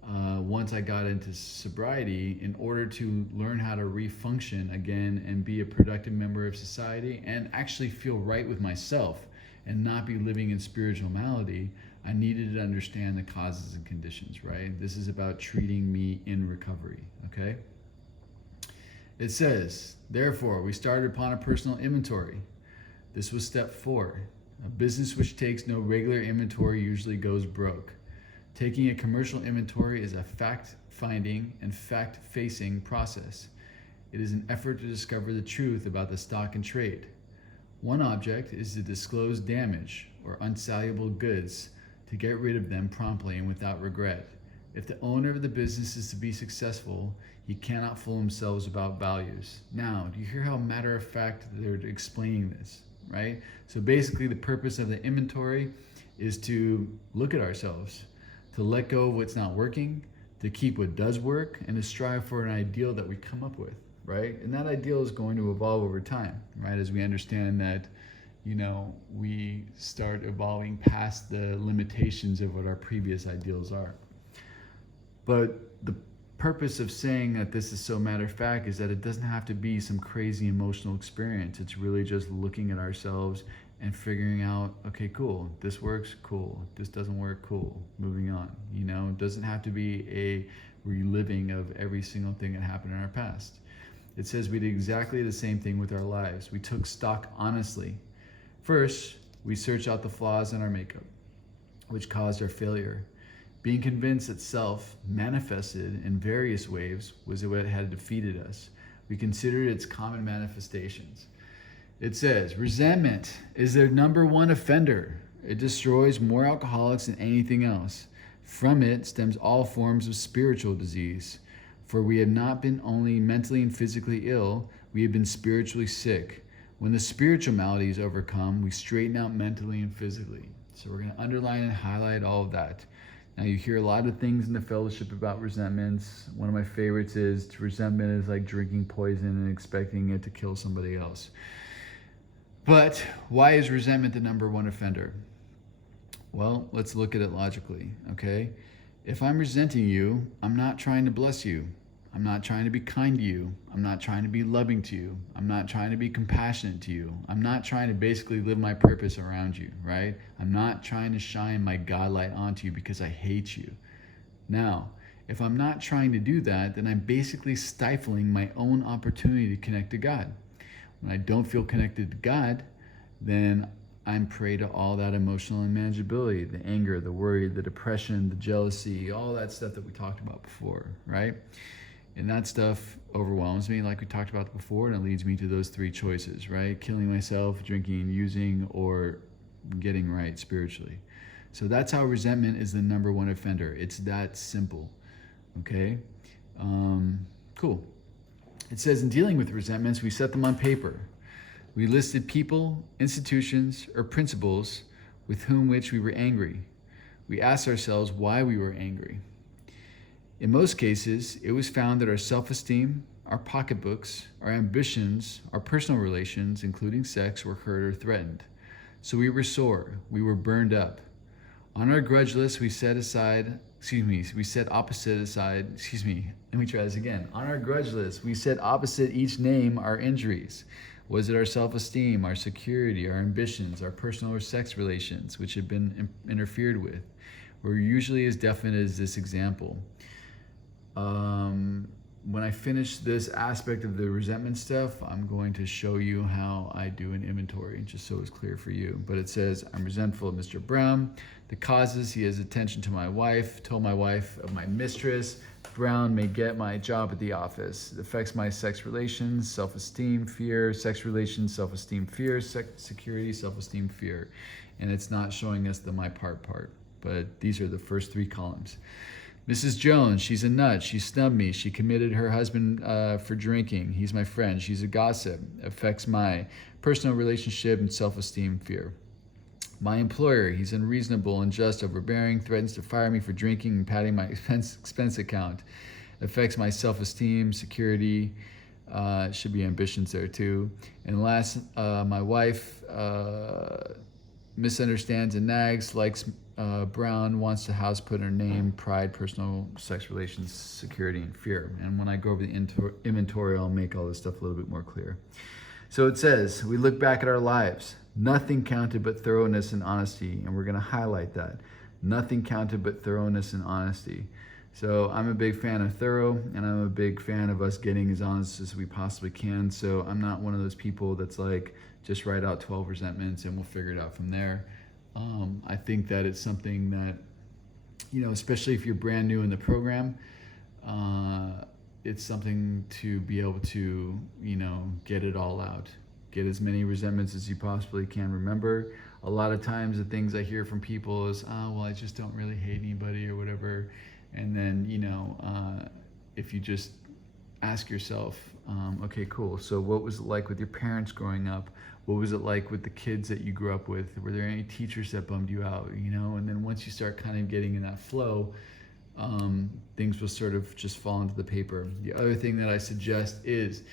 once I got into sobriety, in order to learn how to refunction again and be a productive member of society and actually feel right with myself and not be living in spiritual malady, I needed to understand the causes and conditions, right? This is about treating me in recovery, okay? It says, therefore, we started upon a personal inventory. This was step 4. A business which takes no regular inventory usually goes broke. Taking a commercial inventory is a fact-finding and fact-facing process. It is an effort to discover the truth about the stock and trade. One object is to disclose damage or unsalable goods, to get rid of them promptly and without regret. If the owner of the business is to be successful, he cannot fool himself about values. Now, do you hear how matter of fact they're explaining this, right? So basically the purpose of the inventory is to look at ourselves, to let go of what's not working, to keep what does work, and to strive for an ideal that we come up with, right? And that ideal is going to evolve over time, right? As we understand that, we start evolving past the limitations of what our previous ideals are. But the purpose of saying that this is so matter of fact is that it doesn't have to be some crazy emotional experience. It's really just looking at ourselves and figuring out, okay, cool, this works, cool, this doesn't work, cool, moving on. It doesn't have to be a reliving of every single thing that happened in our past. It says we did exactly the same thing with our lives. We took stock honestly. First, we searched out the flaws in our makeup, which caused our failure. Being convinced that self, manifested in various ways, was what had defeated us. We considered its common manifestations. It says, resentment is their number one offender. It destroys more alcoholics than anything else. From it stems all forms of spiritual disease. For we have not been only mentally and physically ill, we have been spiritually sick. When the spiritual malady is overcome, we straighten out mentally and physically. So we're going to underline and highlight all of that. Now you hear a lot of things in the fellowship about resentments. One of my favorites is resentment is like drinking poison and expecting it to kill somebody else. But why is resentment the number one offender? Well, let's look at it logically, okay? If I'm resenting you, I'm not trying to bless you. I'm not trying to be kind to you. I'm not trying to be loving to you. I'm not trying to be compassionate to you. I'm not trying to basically live my purpose around you, right? I'm not trying to shine my God light onto you because I hate you. Now, if I'm not trying to do that, then I'm basically stifling my own opportunity to connect to God. When I don't feel connected to God, then I'm prey to all that emotional unmanageability, the anger, the worry, the depression, the jealousy, all that stuff that we talked about before, right? And that stuff overwhelms me, like we talked about before, and it leads me to those 3 choices, right? Killing myself, drinking and using, or getting right spiritually. So that's how resentment is the number one offender. It's that simple, okay? Cool. It says in dealing with resentments, we set them on paper. We listed people, institutions, or principles with whom which we were angry. We asked ourselves why we were angry. In most cases, it was found that our self-esteem, our pocketbooks, our ambitions, our personal relations, including sex, were hurt or threatened. So we were sore, we were burned up. On our grudge list, we set opposite aside. Let me try this again. On our grudge list, we set opposite each name our injuries. Was it our self-esteem, our security, our ambitions, our personal or sex relations, which had been interfered with? We're usually as definite as this example. When I finish this aspect of the resentment stuff, I'm going to show you how I do an inventory, just so it's clear for you. But it says, I'm resentful of Mr. Brown. The causes, he has attention to my wife, told my wife of my mistress. Brown may get my job at the office. It affects my sex relations, self-esteem, fear, sex relations, self-esteem, fear, security, self-esteem, fear. And it's not showing us the my part, but these are the first 3 columns. Mrs. Jones, she's a nut. She snubbed me. She committed her husband for drinking. He's my friend. She's a gossip. Affects my personal relationship and self-esteem, fear. My employer, he's unreasonable, unjust, overbearing, threatens to fire me for drinking and padding my expense account. Affects my self-esteem, security, should be ambitions there too. And last, my wife misunderstands and nags, likes Brown, wants the house put in her name, pride, personal sex relations, security, and fear. And when I go over the inventory, I'll make all this stuff a little bit more clear. So it says, we look back at our lives. Nothing counted but thoroughness and honesty. And we're going to highlight that. Nothing counted but thoroughness and honesty. So I'm a big fan of thorough, and I'm a big fan of us getting as honest as we possibly can. So I'm not one of those people that's like, just write out 12 resentments and we'll figure it out from there. I think that it's something that, especially if you're brand new in the program, it's something to be able to, get it all out. Get as many resentments as you possibly can. Remember, a lot of times the things I hear from people is, I just don't really hate anybody or whatever. And then, if you just ask yourself, okay, cool. So what was it like with your parents growing up? What was it like with the kids that you grew up with? Were there any teachers that bummed you out, And then once you start kind of getting in that flow, things will sort of just fall into the paper. The other thing that I suggest is,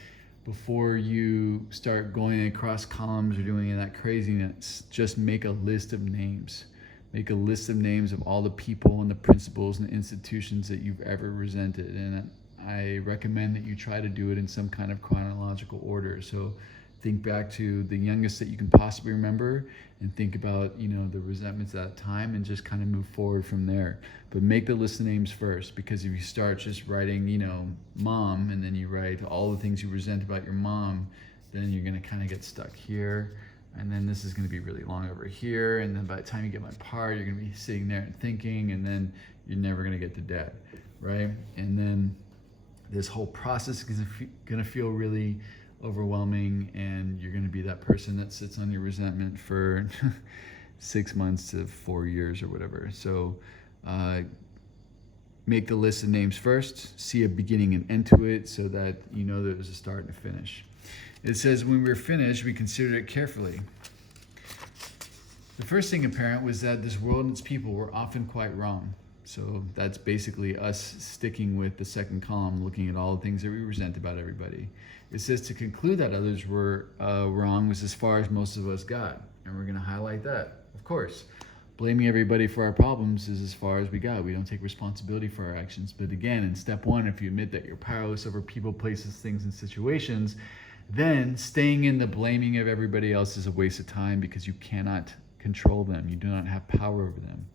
before you start going across columns or doing that craziness, just make a list of names. Make a list of names of all the people and the principles and institutions that you've ever resented. And I recommend that you try to do it in some kind of chronological order. So think back to the youngest that you can possibly remember and think about, the resentments at that time and just kind of move forward from there. But make the list of names first, because if you start just writing, mom, and then you write all the things you resent about your mom, then you're going to kind of get stuck here. And then this is going to be really long over here. And then by the time you get my part, you're going to be sitting there and thinking, and then you're never going to get to dad, right? And then this whole process is going to feel really overwhelming, and you're going to be that person that sits on your resentment for 6 months to 4 years or whatever. So make the list of names first, see a beginning and end to it so that you know there's a start and a finish. It says, when we're finished, we considered it carefully. The first thing apparent was that this world and its people were often quite wrong. So that's basically us sticking with the second column, looking at all the things that we resent about everybody. It says to conclude that others were wrong was as far as most of us got. And we're going to highlight that, of course. Blaming everybody for our problems is as far as we got. We don't take responsibility for our actions. But again, in step one, if you admit that you're powerless over people, places, things, and situations, then staying in the blaming of everybody else is a waste of time, because you cannot control them. You do not have power over them.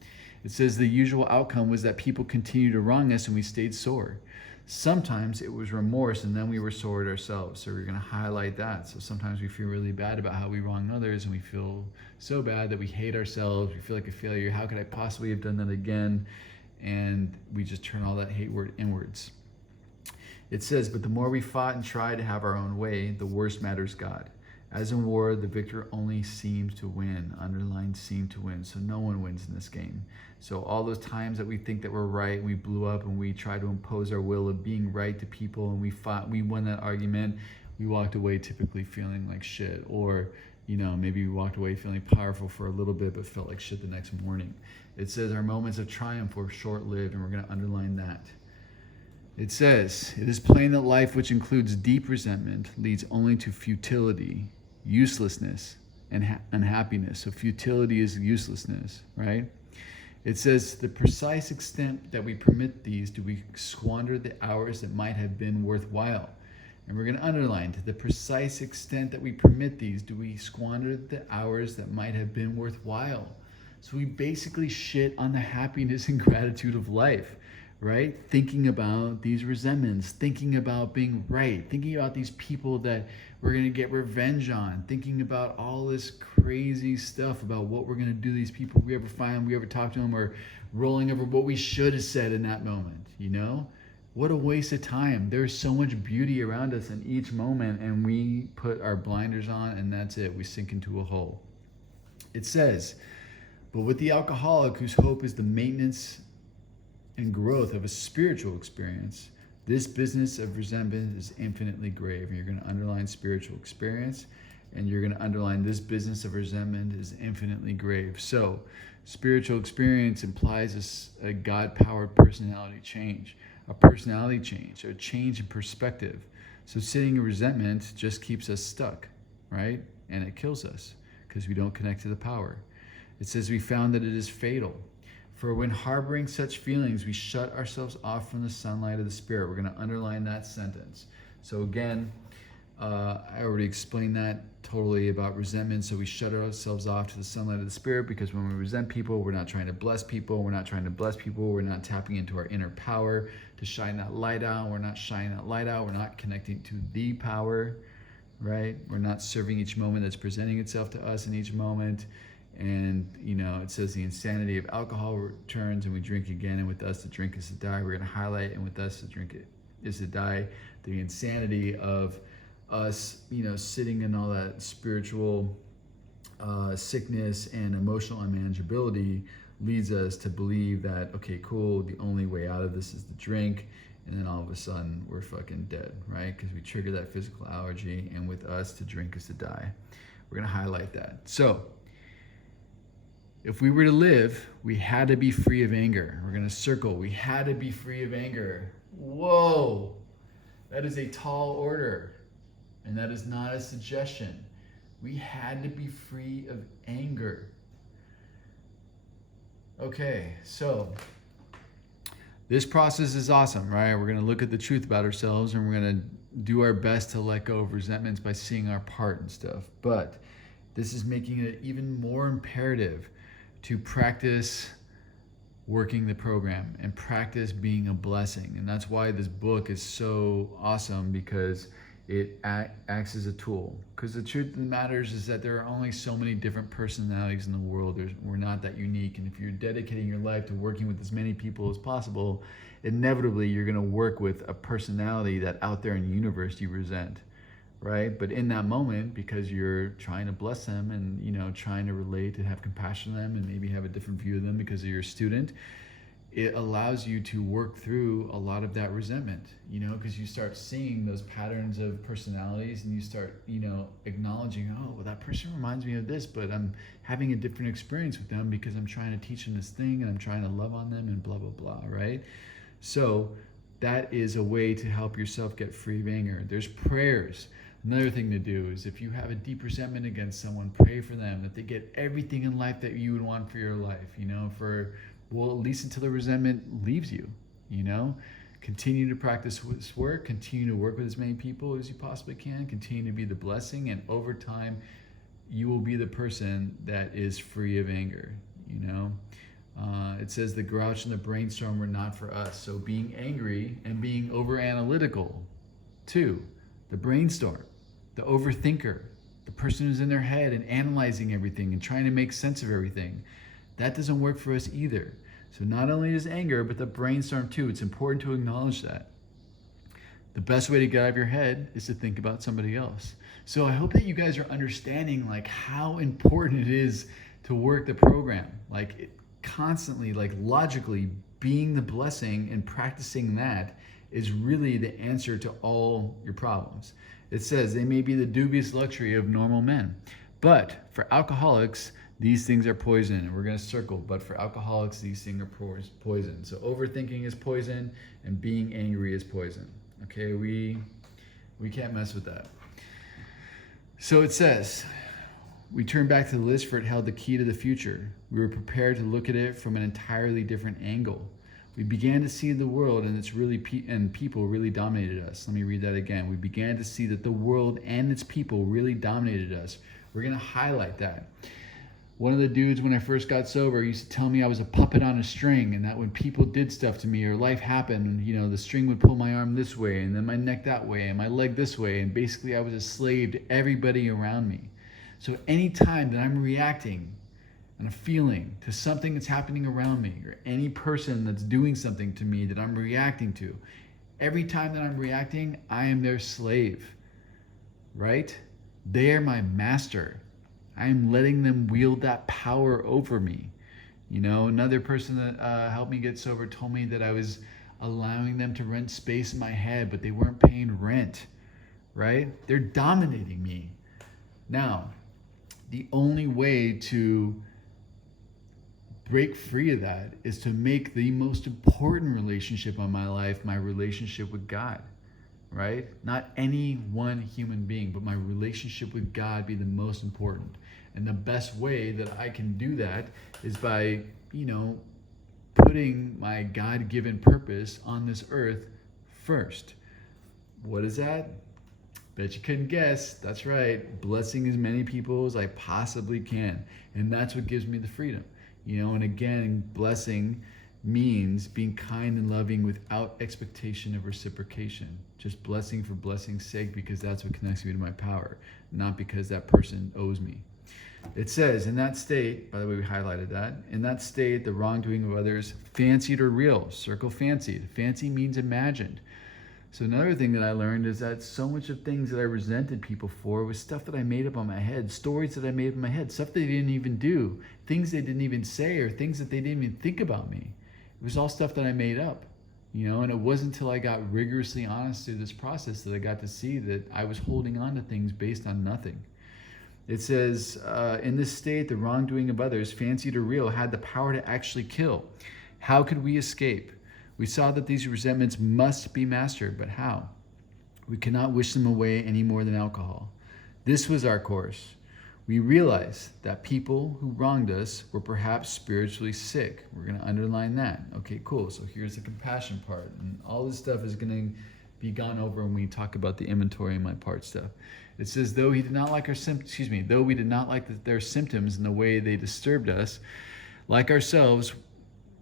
It says the usual outcome was that people continued to wrong us and we stayed sore. Sometimes it was remorse, and then we were sore at ourselves. So we're going to highlight that. So sometimes we feel really bad about how we wrong others, and we feel so bad that we hate ourselves. We feel like a failure. How could I possibly have done that again? And we just turn all that hate word inwards. It says, but the more we fought and tried to have our own way, the worse matters got. As in war, the victor only seems to win. Underlined, seem to win. So no one wins in this game. So all those times that we think that we're right, we blew up and we try to impose our will of being right to people, and we fought, we won that argument, we walked away typically feeling like shit. Or, maybe we walked away feeling powerful for a little bit, but felt like shit the next morning. It says our moments of triumph were short-lived, and we're going to underline that. It says, it is plain that life, which includes deep resentment, leads only to futility, uselessness, and unhappiness. So futility is uselessness, right? It says, the precise extent that we permit these, do we squander the hours that might have been worthwhile? And we're going to underline, to the precise extent that we permit these, do we squander the hours that might have been worthwhile? So we basically shit on the happiness and gratitude of life, right? Thinking about these resentments, thinking about being right, thinking about these people that we're going to get revenge on, thinking about all this crazy stuff about what we're going to do to these people we ever find, we ever talk to them, or rolling over what we should have said in that moment, What a waste of time. There's so much beauty around us in each moment, and we put our blinders on, and that's it. We sink into a hole. It says, but with the alcoholic whose hope is the maintenance and growth of a spiritual experience, this business of resentment is infinitely grave. And you're going to underline spiritual experience. And you're going to underline this business of resentment is infinitely grave. So spiritual experience implies a God-powered personality change, a personality change, or a change in perspective. So sitting in resentment just keeps us stuck, right? And it kills us because we don't connect to the power. It says we found that it is fatal. For when harboring such feelings, we shut ourselves off from the sunlight of the Spirit. We're going to underline that sentence. So again, I already explained that totally about resentment. So we shut ourselves off to the sunlight of the Spirit, because when we resent people, we're not trying to bless people. We're not trying to bless people. We're not tapping into our inner power to shine that light out. We're not shining that light out. We're not connecting to the power, right? We're not serving each moment that's presenting itself to us in each moment. And, it says the insanity of alcohol returns and we drink again, and with us to drink is to die. We're going to highlight, and with us to drink it is to die. The insanity of us, sitting in all that spiritual sickness and emotional unmanageability leads us to believe that, okay, cool, the only way out of this is to drink. And then all of a sudden we're fucking dead, right? Because we trigger that physical allergy, and with us to drink is to die. We're going to highlight that. So if we were to live, we had to be free of anger. We're going to circle. We had to be free of anger. Whoa, that is a tall order. And that is not a suggestion. We had to be free of anger. Okay, so this process is awesome, right? We're going to look at the truth about ourselves, and we're going to do our best to let go of resentments by seeing our part and stuff. But this is making it even more imperative to practice working the program and practice being a blessing. And that's why this book is so awesome, because it acts as a tool. Because the truth of the matter is that there are only so many different personalities in the world. We're not that unique. And if you're dedicating your life to working with as many people as possible, inevitably you're going to work with a personality that out there in the universe you resent, right? But in that moment, because you're trying to bless them and, trying to relate and have compassion on them and maybe have a different view of them because you're a student, it allows you to work through a lot of that resentment, because you start seeing those patterns of personalities, and you start, acknowledging, oh, well, that person reminds me of this, but I'm having a different experience with them because I'm trying to teach them this thing and I'm trying to love on them and blah, blah, blah, right? So that is a way to help yourself get free of anger. There's prayers. Another thing to do is, if you have a deep resentment against someone, pray for them, that they get everything in life that you would want for your life, at least until the resentment leaves you, Continue to practice this work, continue to work with as many people as you possibly can, continue to be the blessing, and over time, you will be the person that is free of anger, It says the grouch and the brainstorm were not for us. So being angry and being over-analytical, too. The brainstorm, the overthinker, the person who's in their head and analyzing everything and trying to make sense of everything, that doesn't work for us either. So not only is anger, but the brainstorm too. It's important to acknowledge that. The best way to get out of your head is to think about somebody else. So I hope that you guys are understanding how important it is to work the program. Constantly, logically being the blessing and practicing that is really the answer to all your problems. It says they may be the dubious luxury of normal men, but for alcoholics, these things are poison. And we're going to circle, but for alcoholics, these things are poison. So overthinking is poison, and being angry is poison. Okay, we can't mess with that. So it says, we turn back to the list, for it held the key to the future. We were prepared to look at it from an entirely different angle. We began to see the world and people really dominated us. Let me read that again. We began to see that the world and its people really dominated us. We're going to highlight that. One of the dudes, when I first got sober, used to tell me I was a puppet on a string, and that when people did stuff to me or life happened, the string would pull my arm this way and then my neck that way and my leg this way, and basically I was a slave to everybody around me. So anytime that I'm reacting and a feeling to something that's happening around me, or any person that's doing something to me that I'm reacting to, every time that I'm reacting, I am their slave, right? They are my master. I am letting them wield that power over me. Another person that helped me get sober told me that I was allowing them to rent space in my head, but they weren't paying rent, right? They're dominating me. Now, the only way to break free of that is to make the most important relationship of my life my relationship with God, right? Not any one human being, but my relationship with God be the most important. And the best way that I can do that is by, putting my God-given purpose on this earth first. What is that? Bet you couldn't guess. That's right. Blessing as many people as I possibly can. And that's what gives me the freedom. And again, blessing means being kind and loving without expectation of reciprocation. Just blessing for blessing's sake, because that's what connects me to my power, not because that person owes me. It says, in that state, by the way, we highlighted that, in that state, the wrongdoing of others, fancied or real, circle fancied. Fancy means imagined. So another thing that I learned is that so much of things that I resented people for was stuff that I made up on my head, stories that I made up in my head, stuff they didn't even do, things they didn't even say, or things that they didn't even think about me. It was all stuff that I made up, and it wasn't until I got rigorously honest through this process that I got to see that I was holding on to things based on nothing. It says, in this state, the wrongdoing of others, fancied or real, had the power to actually kill. How could we escape? We saw that these resentments must be mastered, but how? We cannot wish them away any more than alcohol. This was our course. We realized that people who wronged us were perhaps spiritually sick. We're going to underline that. Okay, cool. So here's the compassion part. And all this stuff is going to be gone over when we talk about the inventory and my part stuff. It says, though we did not like their symptoms and the way they disturbed us, like ourselves,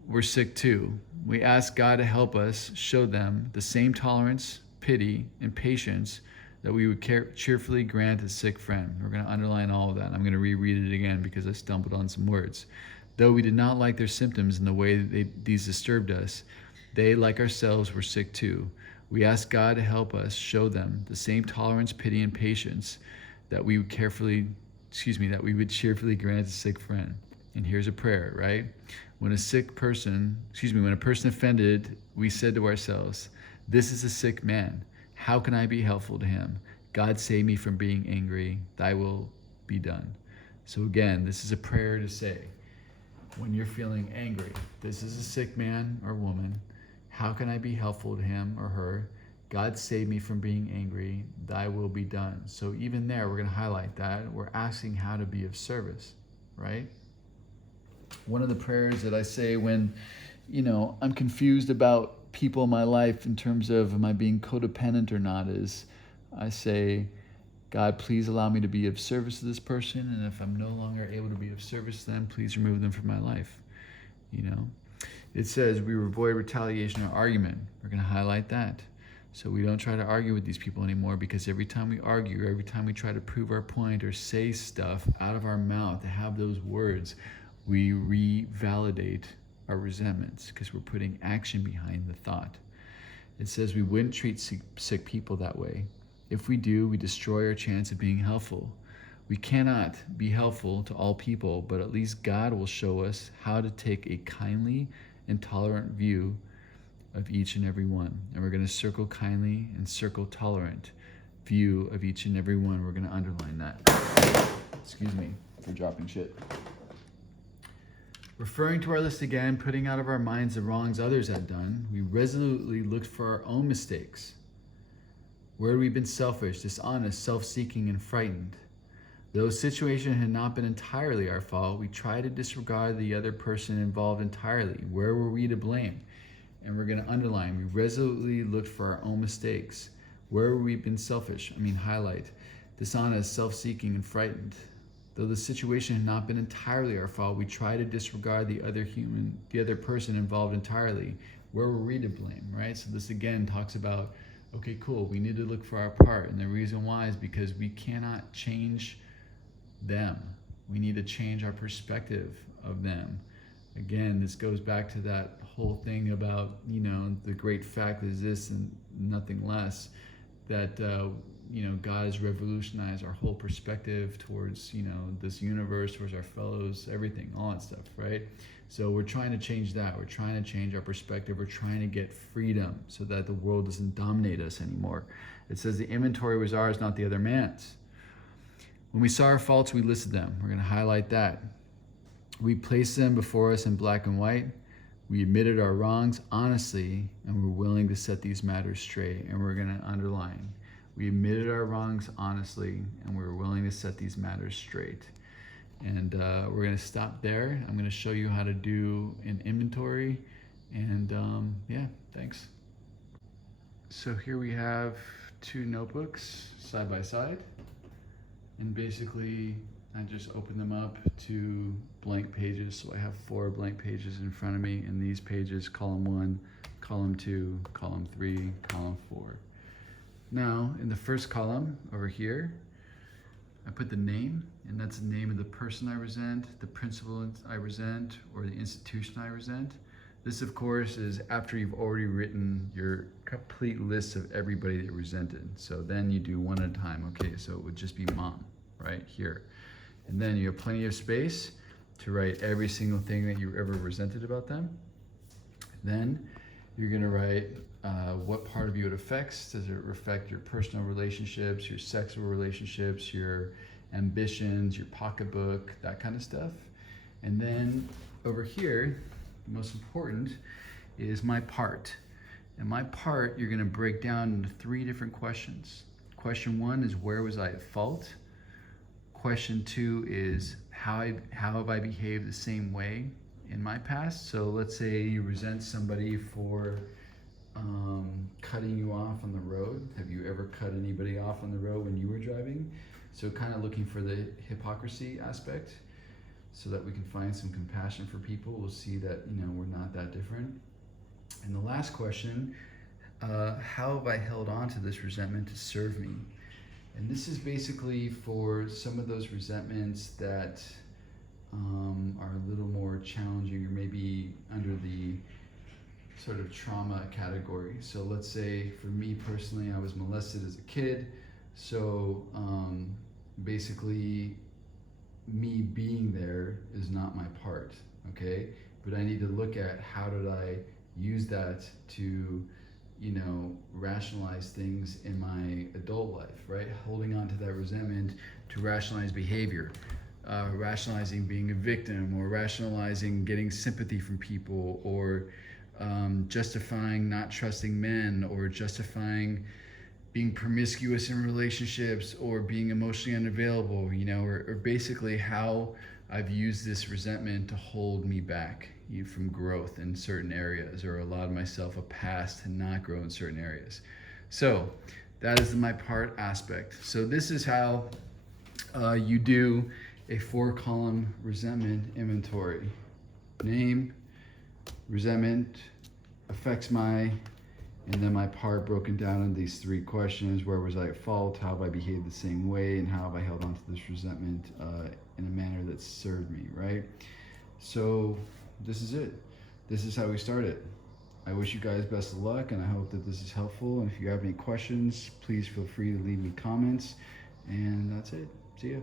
we're sick too. We ask God to help us show them the same tolerance, pity, and patience that we would cheerfully grant a sick friend. We're going to underline all of that. I'm going to reread it again because I stumbled on some words. Though we did not like their symptoms and the way these disturbed us, they, like ourselves, were sick too. We ask God to help us show them the same tolerance, pity, and patience that we would cheerfully grant a sick friend. And here's a prayer, right? When a person offended, we said to ourselves, this is a sick man. How can I be helpful to him? God save me from being angry. Thy will be done. So again, this is a prayer to say, when you're feeling angry, this is a sick man or woman. How can I be helpful to him or her? God save me from being angry. Thy will be done. So even there, we're going to highlight that. We're asking how to be of service, right? One of the prayers that I say when, I'm confused about people in my life in terms of am I being codependent or not is I say, God, please allow me to be of service to this person. And if I'm no longer able to be of service to them, please remove them from my life. It says we avoid retaliation or argument. We're going to highlight that. So we don't try to argue with these people anymore, because every time we argue, every time we try to prove our point or say stuff out of our mouth to have those words, we revalidate our resentments because we're putting action behind the thought. It says we wouldn't treat sick people that way. If we do, we destroy our chance of being helpful. We cannot be helpful to all people, but at least God will show us how to take a kindly and tolerant view of each and every one. And we're going to circle kindly and circle tolerant view of each and every one. We're going to underline that. Excuse me for dropping shit. Referring to our list again, putting out of our minds the wrongs others had done, we resolutely looked for our own mistakes. Where we've been selfish, dishonest, self-seeking, and frightened. Though the situation had not been entirely our fault, we tried to disregard the other person involved entirely. Where were we to blame? And we're going to underline, we resolutely looked for our own mistakes. Where we've been selfish, highlight, dishonest, self-seeking, and frightened. Though the situation had not been entirely our fault, we tried to disregard the other person involved entirely. Where were we to blame, right? So this again talks about, okay, cool, we need to look for our part. And the reason why is because we cannot change them. We need to change our perspective of them. Again, this goes back to that whole thing about, the great fact is this and nothing less, that, God has revolutionized our whole perspective towards, this universe, towards our fellows, everything, all that stuff, right? So we're trying to change that. We're trying to change our perspective. We're trying to get freedom so that the world doesn't dominate us anymore. It says the inventory was ours, not the other man's. When we saw our faults, we listed them. We're going to highlight that. We placed them before us in black and white. We admitted our wrongs honestly, and we're willing to set these matters straight. And we're going to underline. We admitted our wrongs honestly, and we were willing to set these matters straight. And we're going to stop there. I'm going to show you how to do an inventory. And yeah, thanks. So here we have two notebooks side by side. And basically, I just open them up to blank pages. So I have 4 blank pages in front of me. And these pages, column 1, column 2, column 3, column 4. Now, in the first column over here, I put the name, and that's the name of the person I resent, the principle I resent, or the institution I resent. This, of course, is after you've already written your complete list of everybody that you resented. So then you do one at a time. Okay, so it would just be mom, right here. And then you have plenty of space to write every single thing that you ever resented about them. Then you're gonna write what part of you it affects. Does it affect your personal relationships, your sexual relationships, your ambitions, your pocketbook, that kind of stuff. And then over here, the most important is my part. And my part, you're gonna break down into 3 different questions. Question 1 is, where was I at fault? Question 2 is, how have I behaved the same way in my past? So let's say you resent somebody for cutting you off on the road. Have you ever cut anybody off on the road when you were driving? So kind of looking for the hypocrisy aspect so that we can find some compassion for people. We'll see that, we're not that different. And the last question, how have I held on to this resentment to serve me? And this is basically for some of those resentments that are a little more challenging, or maybe under the sort of trauma category. So let's say for me personally, I was molested as a kid. So basically me being there is not my part, okay? But I need to look at how did I use that to, rationalize things in my adult life, right? Holding on to that resentment to rationalize behavior, rationalizing being a victim, or rationalizing getting sympathy from people, or justifying not trusting men, or justifying being promiscuous in relationships, or being emotionally unavailable, or basically how I've used this resentment to hold me back from growth in certain areas, or allowed myself a past to not grow in certain areas. So that is my part aspect. So this is how you do a 4-column resentment inventory. Name, resentment, affects my, and then my part broken down in these 3 questions. Where was I at fault? How have I behaved the same way? And how have I held on to this resentment in a manner that served me, right? So this is it. This is how we start it. I wish you guys best of luck, and I hope that this is helpful. And if you have any questions, please feel free to leave me comments. And that's it. See ya.